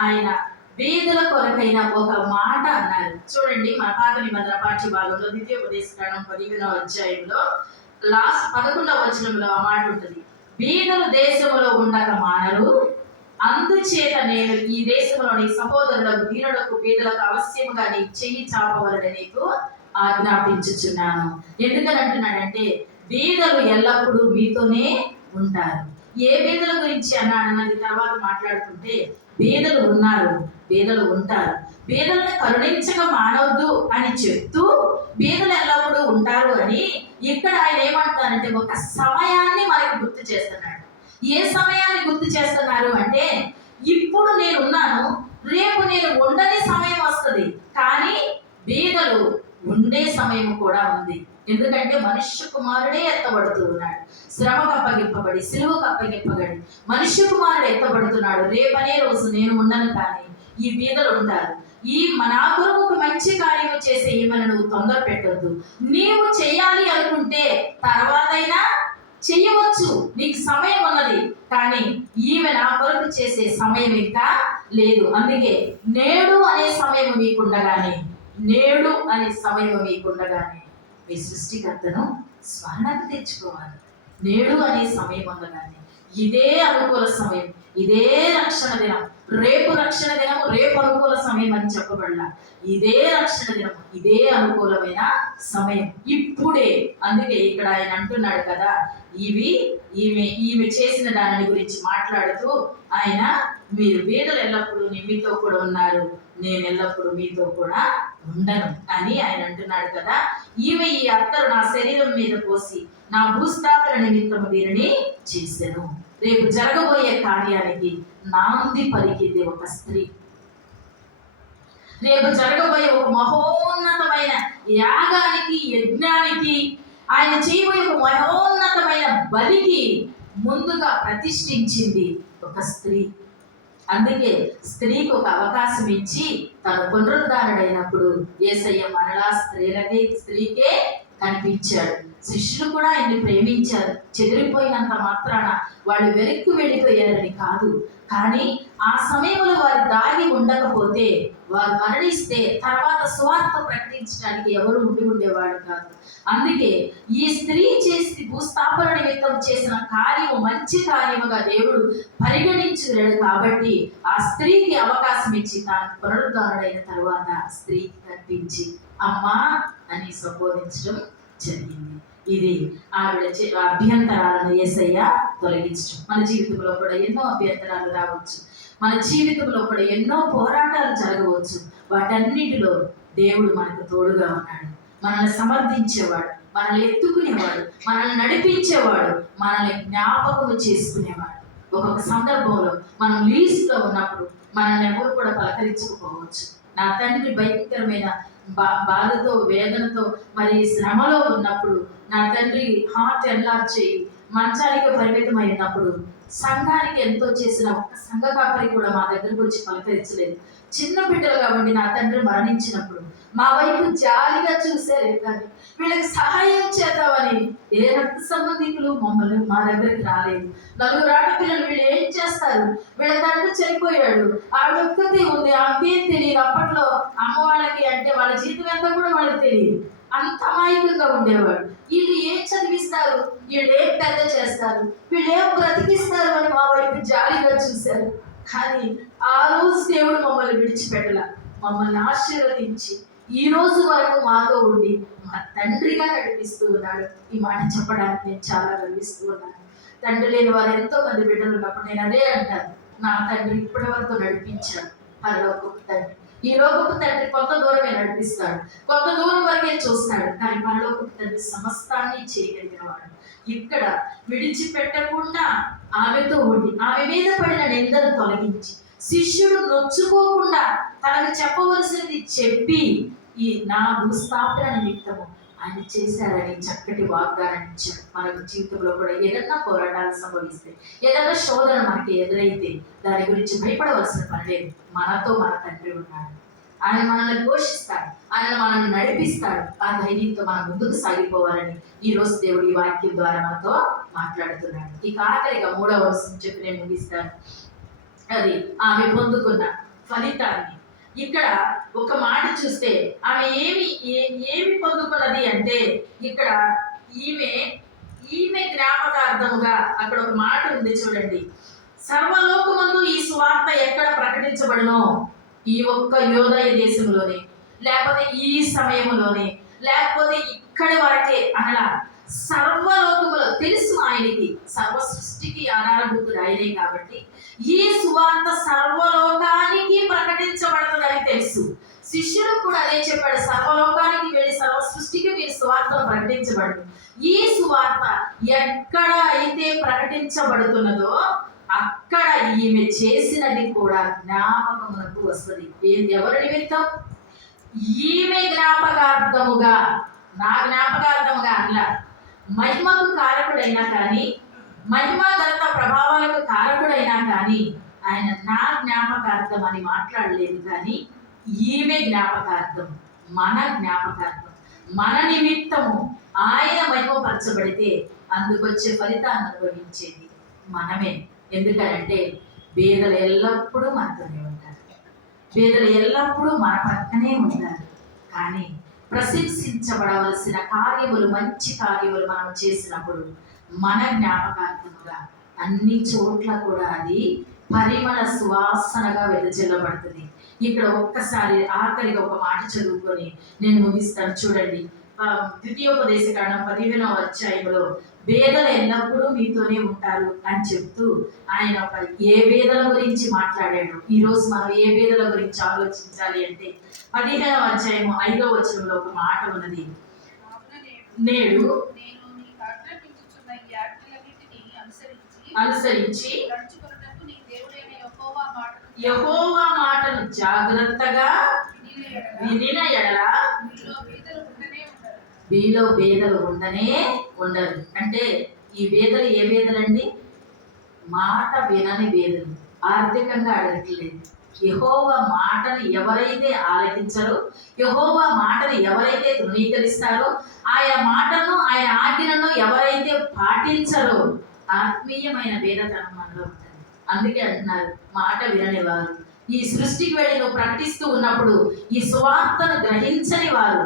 ఆయన బీదల కొరకైన ఒక మాట అన్నారు. చూడండి, మన పాత నిబంధన పాఠ్య భాగంలో ద్వితీయోపదేశకాండం 15వ అధ్యాయంలో లాస్ట్ 11వ వచనంలో ఆ మాట ఉంటుంది, బీదలు దేశములో ఉండక మానరు, అందుచేత నేను ఈ దేశంలోని సహోదరులకు దీనులకు బీదలకు అవశ్యముగా నీ చెయ్యి చాపవలని నీకు ఆజ్ఞాపించుచున్నాను. ఎందుకని అంటున్నాడంటే బీదలు ఎల్లప్పుడూ మీతోనే ఉంటారు. ఏ బీదల గురించి అన్నది తర్వాత మాట్లాడుకుంటే, బీదలు ఉన్నారు, బీదలు ఉంటారు, బీదలను కరుణించక మానవద్దు అని చెప్తూ బీదలు ఎల్లప్పుడూ ఉంటారు అని ఇక్కడ ఆయన ఏమంటారంటే ఒక సమయాన్ని మనకి గుర్తు చేస్తున్నాడు. ఏ సమయాన్ని గుర్తు చేస్తున్నారు అంటే, ఇప్పుడు నేను ఉన్నాను, రేపు నేను ఉండని సమయం వస్తుంది, కానీ బీదలు ఉండే సమయం కూడా ఉంది. ఎందుకంటే మనుష్య కుమారుడే ఎత్తబడుతూ ఉన్నాడు, శ్రమకు అప్పగింపబడి సిలువకు అప్పగింపబడి మనుష్య కుమారుడు ఎత్తబడుతున్నాడు. రేపనే రోజు నేను ఉండను, కానీ ఈ బీదలు ఉంటారు. నా కొరకు ఒక మంచి కార్యం చేసే ఈమెను నువ్వు తొందర పెట్టొద్దు. నీవు చేయాలి అనుకుంటే తర్వాతైనా చెయ్యవచ్చు, నీకు సమయం ఉన్నది, కానీ ఈమె నా కొరకు చేసే సమయం ఇంకా లేదు. అందుకే నేడు అనే సమయం మీకుండగానే, నేడు అనే సమయం మీకుండగానే మీ సృష్టికర్తను స్మరణకు తెచ్చుకోవాలి. నేడు అనే సమయం ఉండగానే ఇదే అనుకూల సమయం, ఇదే రక్షణ దినం, రేపు రక్షణ దినము, రేపు అనుకూల సమయం అని చెప్పబడలా, ఇదే రక్షణ దినం, ఇదే అనుకూలమైన సమయం ఇప్పుడే. అందుకే ఇక్కడ ఆయన అంటున్నాడు కదా, ఈమె చేసిన దాని గురించి మాట్లాడుతూ ఆయన, మీరు బీదలు ఎల్లప్పుడూ మీతో కూడా ఉన్నారు, నేను ఎల్లప్పుడూ మీతో కూడా ఉండను అని ఆయన అంటున్నాడు కదా. ఈమె ఈ అత్తరు నా శరీరం మీద పోసి నా భూస్థాపన నిమిత్తము దీనిని చేశాను. రేపు జరగబోయే కార్యానికి నాంది పలికింది ఒక స్త్రీ. రేపు జరగబోయే ఒక మహోన్నతమైన యాగానికి, యజ్ఞానికి, ఆయన చేయబోయే ఒక మహోన్నతమైన బలికి ముందుగా ప్రతిష్ఠించింది ఒక స్త్రీ. అందుకే స్త్రీకి ఒక అవకాశం ఇచ్చి తను పునరుద్ధారుడైనప్పుడు యేసయ్య మరలా స్త్రీకే కనిపించాడు. శిష్యులు కూడా ఆయన్ని ప్రేమించారు. చెదిరిపోయినంత మాత్రాన వాళ్ళు వెనక్కి వెళ్ళిపోయారని కాదు, కానీ ఆ సమయంలో వారు దాగి ఉండకపోతే, వారు మరణిస్తే తర్వాత సువార్త ప్రకటించడానికి ఎవరు ఉండేవాడు కాదు. అందుకే ఈ స్త్రీ చేసి భూస్థాపన నిమిత్తం చేసిన కార్యము మంచి కార్యముగా దేవుడు పరిగణించలేడు. కాబట్టి ఆ స్త్రీకి అవకాశం ఇచ్చి తాను పునరుద్ధారుడైన తర్వాత స్త్రీకి కనిపించి అమ్మా అని సంబోధించడం జరిగింది. ఇది ఆవిడ అభ్యంతరాలను యేసయ్య తొలగించడం. మన జీవితంలో కూడా ఎన్నో అభ్యంతరాలు రావచ్చు, మన జీవితంలో కూడా ఎన్నో పోరాటాలు జరగవచ్చు. వాటన్నిటిలో దేవుడు మనకు తోడుగా ఉన్నాడు, మనల్ని సమర్థించేవాడు, మనల్ని ఎత్తుకునేవాడు, మనల్ని నడిపించేవాడు, మనల్ని జ్ఞాపకం చేసుకునేవాడు. ఒక్కొక్క సందర్భంలో మనం లీస్ట్లో ఉన్నప్పుడు మనల్ని ఎవరు కూడా పలకరించకపోవచ్చు. నా తండ్రి భయంకరమైన బాధతో, వేదనతో, మరి శ్రమలో ఉన్నప్పుడు నా తండ్రి హార్ట్ ఎన్లార్జ్ మంచానికి పరిమితమై ఉన్నప్పుడు సంఘానికి ఎంతో చేసిన ఒక సంఘ కాపరి కూడా మా దగ్గరకు వచ్చి పలకరించలేదు. చిన్న బిడ్డలుగా ఉండి నా తండ్రి మరణించినప్పుడు మా వైపు జాలిగా చూసారే, కానీ వీళ్ళకి సహాయం చేద్దామని ఏ రక్త సంబంధికులు మా దగ్గరికి రాలేదు. 4 ఆడపిల్లలు, వీళ్ళు ఏం చేస్తారు, వీళ్ళ తండ్రి చనిపోయాడు, ఆవిడ ఒక్కతే ఉంది, ఆమెకేం తెలియదు. అప్పట్లో అమ్మ వాళ్ళకి అంటే వాళ్ళ జీవితం ఎంత కూడా వాళ్ళకి తెలియదు, అంత అమాయకంగా ఉండేవాడు. వీళ్ళు ఏం చదివిస్తారు, వీళ్ళు ఏం పెద్ద చేస్తారు, వీళ్ళు ఏం బ్రతికిస్తారు అని మా వైపు జాలిగా చూశారు. కానీ ఆ రోజు దేవుడు మమ్మల్ని విడిచిపెట్టల, మమ్మల్ని ఆశీర్వదించి ఈ రోజు వరకు మాతో ఉండి మా తండ్రిగా నడిపిస్తూ ఉన్నాడు. ఈ మాట చెప్పడానికి నేను చాలా గర్విస్తూ ఉన్నాను. తండ్రి లేని వారు ఎంతో మంది బిడ్డలు ఉన్నప్పుడు నేను అదే అంటాను, నా తండ్రి ఇప్పటి వరకు నడిపించాడు. పరలోకపు తండ్రి, ఈ లోకపు తండ్రి కొంత దూరమే నడిపిస్తాడు, కొంత దూరం వరకే చూస్తాడు, కానీ పరలోకపు తండ్రి సమస్తాన్ని చేయగలిగిన వాడు. ఇక్కడ విడిచిపెట్టకుండా ఆమెతో ఉండి ఆమె మీద పడిన నిందలు తొలగించి శిష్యుడు నొచ్చుకోకుండా తనకు చెప్పవలసింది చెప్పి ఈ నా భూస్థాపన నిమిత్తము ఆయన చేశారని చక్కటి వాగ్దానం ఇచ్చాడు. మన జీవితంలో కూడా ఏదన్నా పోరాటాలు సంభవిస్తే, ఏదన్నా శోధన మనకి ఎదురైతే దాని గురించి భయపడవలసిన పని లేదు. మనతో మన తండ్రి ఉన్నాడు, ఆయన మనల్ని పోషిస్తాడు, ఆయన మనల్ని నడిపిస్తాడు. ఆ ధైర్యంతో మనం ముందుకు సాగిపోవాలని ఈ రోజు దేవుడు ఈ వాక్యం ద్వారా మనతో మాట్లాడుతున్నాడు. ఇక ఆఖరిగా 3వ వచనం చెప్పి నేను ముగిస్తాను. అది ఆమె పొందుకున్న ఫలితాన్ని. ఇక్కడ ఒక మాట చూస్తే ఆమె ఏమి పొందుకున్నది అంటే, ఇక్కడ ఈమె ఈమె జ్ఞాపకార్థముగా అక్కడ ఒక మాట ఉంది చూడండి, సర్వలోకమందు ఈ సువార్త ఎక్కడ ప్రకటించబడునో, ఈ ఒక్క యోదయ దేశంలోనే, లేకపోతే ఈ సమయంలోనే, లేకపోతే ఇక్కడి వరకే అనలా, సర్వలోకములో తెలుసు ఆయనకి, సర్వ సృష్టికి ఆధారభూతుడు ఆయనే కాబట్టి ఈ సువార్త సర్వలోకానికి ప్రకటించబడుతుందని తెలుసు. శిష్యుడు కూడా అదే చెప్పాడు, సర్వలోకానికి వెళ్ళి సర్వ సృష్టికి మీరు సువార్తను ప్రకటించబడు. ఈ సువార్త ఎక్కడ అయితే ప్రకటించబడుతున్నదో అక్కడ ఈమె చేసినది కూడా జ్ఞాపకమునకు వస్తుంది. ఎవరి నిమిత్తం? ఈమె జ్ఞాపకార్థముగా, నా జ్ఞాపకార్థముగా అలా, మహిమకు కారకుడైనా కానీ, మహిమ ఘనత ప్రభావాలకు కారకుడైనా కానీ ఆయన నా జ్ఞాపకార్థం అని మాట్లాడలేదు. కానీ ఈమె జ్ఞాపకార్థం, మన జ్ఞాపకార్థం, మన నిమిత్తము ఆయన మహిమపరచబడితే అందుకొచ్చే ఫలితాన్ని అనుభవించేది మనమే. ఎందుకంటే పేదలు ఎల్లప్పుడూ మనతోనే ఉంటారు, పేదలు ఎల్లప్పుడూ మన పక్కనే ఉంటారు. కానీ ప్రశంసించబడవలసిన కార్యములు, మంచి కార్యములు మనం చేసినప్పుడు మన జ్ఞాపకార్థముగా అన్ని చోట్ల కూడా అది పరిమళ సువాసనగా వెదజల్లబడుతుంది. ఇక్కడ ఒక్కసారి ఆఖరిగా ఒక మాట చదువుకొని నేను ముగిస్తాను. చూడండి, ద్వితీయోపదేశకాండం 15వ అధ్యాయంలో వేదలు ఎల్లప్పుడూ మీతోనే ఉంటారు అని చెప్తూ ఆయన ఒక ఏ వేదల గురించి మాట్లాడాడు. ఈరోజు మనం ఏ వేదల గురించి ఆలోచించాలి అంటే 15వ అధ్యాయం 5వ వచనంలో ఒక మాట ఉన్నది, నేడు అనుసరించి యెహోవా మాటను జాగ్రత్తగా వినిన ఎడల మీలో వేదలు ఉండనే ఉండదు. అంటే ఈ వేదలు ఏ వేదలండి? మాట వినని వేదలు, ఆర్థికంగా అడగట్లేదు. యెహోవా మాటను ఎవరైతే ఆలకించారో, యెహోవా మాటను ఎవరైతే ధృవీకరిస్తారో, ఆయన మాటను, ఆయన ఆజ్ఞలను ఎవరైతే పాటించరో ఆత్మీయమైన వేదతనం మనలో ఉంటుంది. అందుకే అంటున్నారు, మాట వినని వారు, ఈ సృష్టికి వెళ్ళి నువ్వు ప్రకటిస్తూ ఉన్నప్పుడు ఈ సువార్తను గ్రహించని వారు,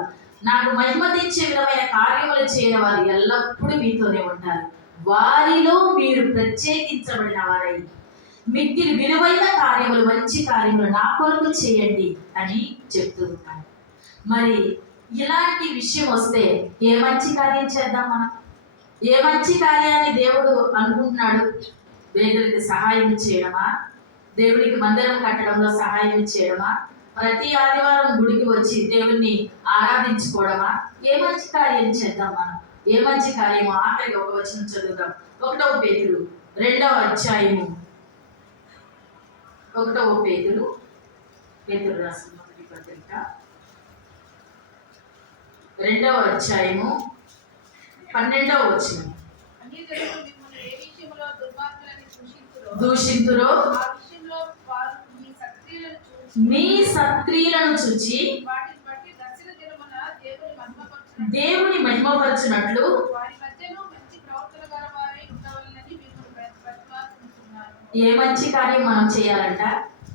నాకు మహిమ తెచ్చే విధమైన కార్యములు చేయని వారు ఎల్లప్పుడూ మీతోనే ఉంటారు. వారిలో మీరు ప్రత్యేకించబడిన వారై మిక్కిలి విలువైన కార్యములు, మంచి కార్యములు నా కొరకు చేయండి అని చెప్తూ ఉంటారు. మరి ఇలాంటి విషయం వస్తే ఏ మంచి కార్యం చేద్దాం మనం? ఏ మంచి కార్యాన్ని దేవుడు అనుకుంటున్నాడు? పేదలకు సహాయం చేయడమా? దేవుడికి మందిరం కట్టడంలో సహాయం చేయడమా? ప్రతి ఆదివారం గుడికి వచ్చి దేవుణ్ణి ఆరాధించుకోవడమా? ఏ మంచి కార్యం చేద్దాం మనం? ఏ మంచి కార్యము? ఆఖరికి ఒక వచనం చదువుదాం. 1వ పేతురు 2వ అధ్యాయము, 1వ పేతురు, పేతురు రాసిన మొదటి పత్రిక 2వ అధ్యాయము 12వ వచనం, దూషింతురో మీ సత్క్రియలను చూచి దేవుని మహిమపరచునట్లు ఏ మంచి కార్యం మనం చేయాలంట?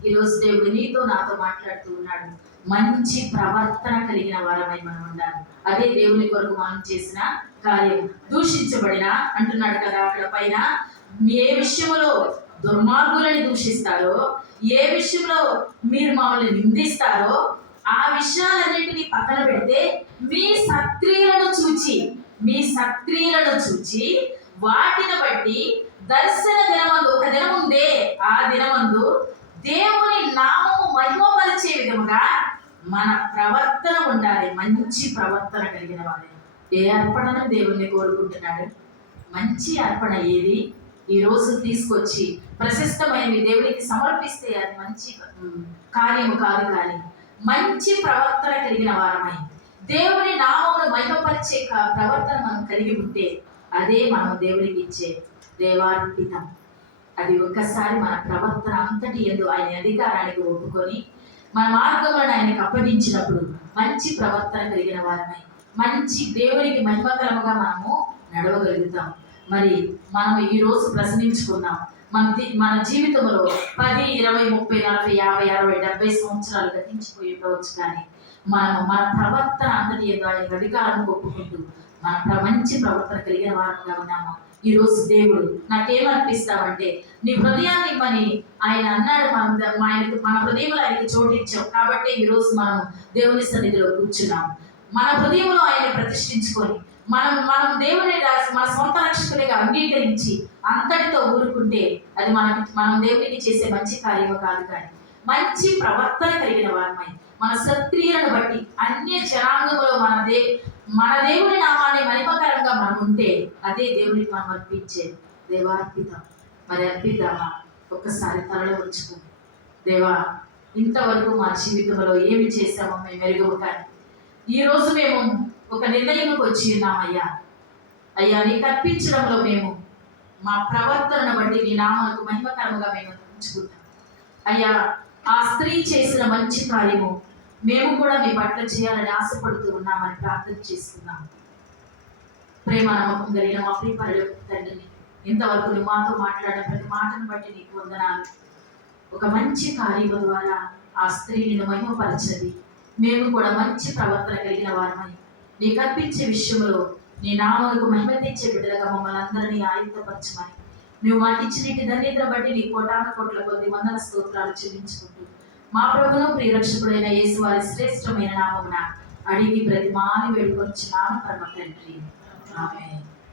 ఈరోజు దేవుడు నీతో నాతో మాట్లాడుతూ ఉన్నాడు. మంచి ప్రవర్తన కలిగిన వారమై మనం ఉండాలి. అదే దేవుని కొరకు మనం చేసిన కార్యం. దూషించబడిన అంటున్నాడు కదా అక్కడ పైన, ఏ విషయంలో దుర్మార్గులని దూషిస్తారో, ఏ విషయంలో మీరు మమ్మల్ని నిందిస్తారో ఆ విషయాలన్నింటినీ పక్కన పెడితే మీ సత్క్రియలను చూచి వాటిని బట్టి దర్శన దినమందు, ఒక దినం ఉందే, ఆ దినమందు దేవుని నామము మహిమపరిచే విధముగా మన ప్రవర్తన ఉండాలి. మంచి ప్రవర్తన కలిగిన వారే. ఏ అర్పణను దేవుణ్ణి కోరుకుంటున్నాడు? మంచి అర్పణ ఏది? ఈరోజు తీసుకొచ్చి ప్రశస్తమైనవి దేవునికి సమర్పిస్తే అది మంచి కార్యము కాదు. కానీ మంచి ప్రవర్తన కలిగిన వారమై దేవుని నామమును మహిమపరిచే ప్రవర్తన మనం కలిగి ఉంటే అదే మనం దేవునికి ఇచ్చే దేవార్పితం. అది ఒక్కసారి మన ప్రవర్తన అంతటి యందు ఆయన అధికారానికి ఒప్పుకొని మన మార్గంలో ఆయనకు అప్పగించినప్పుడు మంచి ప్రవర్తన కలిగిన వారమై మంచి దేవునికి మహిమకరముగా మనము నడవగలుగుతాం. మరి మనం ఈరోజు ప్రశ్నించుకున్నాం, మన జీవితంలో 10, 20, 30, 40, 50, 60, 70 సంవత్సరాలు గతించిపోయి ఉండవచ్చు. కానీ మన ప్రవర్తన అంతటి ఏదో ఆయనకు అధికారం ఒప్పుకుంటూ మన మంచి ప్రవర్తన కలిగిన వారంగా ఉన్నాము. ఈ రోజు దేవుడు నాకేమనిపిస్తావంటే నీ హృదయాన్ని ఇవ్వని ఆయన అన్నాడు. మన హృదయంలో ఆయనకి చోటించాం కాబట్టి ఈ రోజు మనం దేవుని సన్నిధిలో కూర్చున్నాం. మన హృదయంలో ఆయన ప్రతిష్ఠించుకొని మనం దేవుని మన సొంత రక్షకునిగా అంగీకరించి అంతటితో ఊరుకుంటే అది మనం దేవునికి చేసే మంచి కార్యము కాదు. కానీ మంచి ప్రవర్తన కలిగిన వారమై మన సత్క్రియలను బట్టి అన్య జనాంగంలో మన దేవుని నామాన్ని మహిమకరంగా మనం ఉంటే అదే దేవునికి మనం అర్పించే దేవార్పితం. మరి అర్పిద్దామా? ఒక్కసారి తలలో ఉంచుకుంది. దేవా, ఇంతవరకు మా జీవితంలో ఏమి చేశామో మేము మెరుగు. కానీ ఈరోజు మేము ఒక నిర్ణయంకి వచ్చి ఉన్నామయ్యా. అయ్యా, నీకు అర్పించడంలో మేము మా ప్రవర్తనను బట్టి నీ నామాలకు మహిమకరంగా మేము ఉంచుకుంటాం. అయ్యా, ఆ స్త్రీ చేసిన మంచి కార్యము మేము కూడా మీ పట్ల చేయాలని ఆశపడుతూ ఉన్నామని ప్రార్థన చేస్తున్నాం. ప్రేమ నమ్మకం కలిగిన మా ప్రియ పరలోక తండ్రిని, ఇంతవరకు నువ్వు మాతో మాట్లాడిన ప్రతి మాటను బట్టి నీకు వందనాలు. ఒక మంచి కార్యము ద్వారా ఆ స్త్రీని మహిమపరచది. మేము కూడా మంచి ప్రవర్తన కలిగిన వారమై నీకు అర్పించే విషయంలో నీ నామములకు మహిమ తెచ్చే బిడ్డలుగా మమ్మల్ని అందరినీ ఆయుధపరచమని నువ్వు మాకు ఇచ్చిన ధన్యతను బట్టి నీ కోటాను కోట్ల కొద్ది వందల స్తోత్రాలు చెల్లించుకుంటూ మా ప్రభువును ప్రియరక్షకుడైన యేసు వారి శ్రేష్టమైన నామమున అడిగి ప్రతిమాని వేడుకొచ్చున్నాను పరమ తండ్రి. ఆమేన్.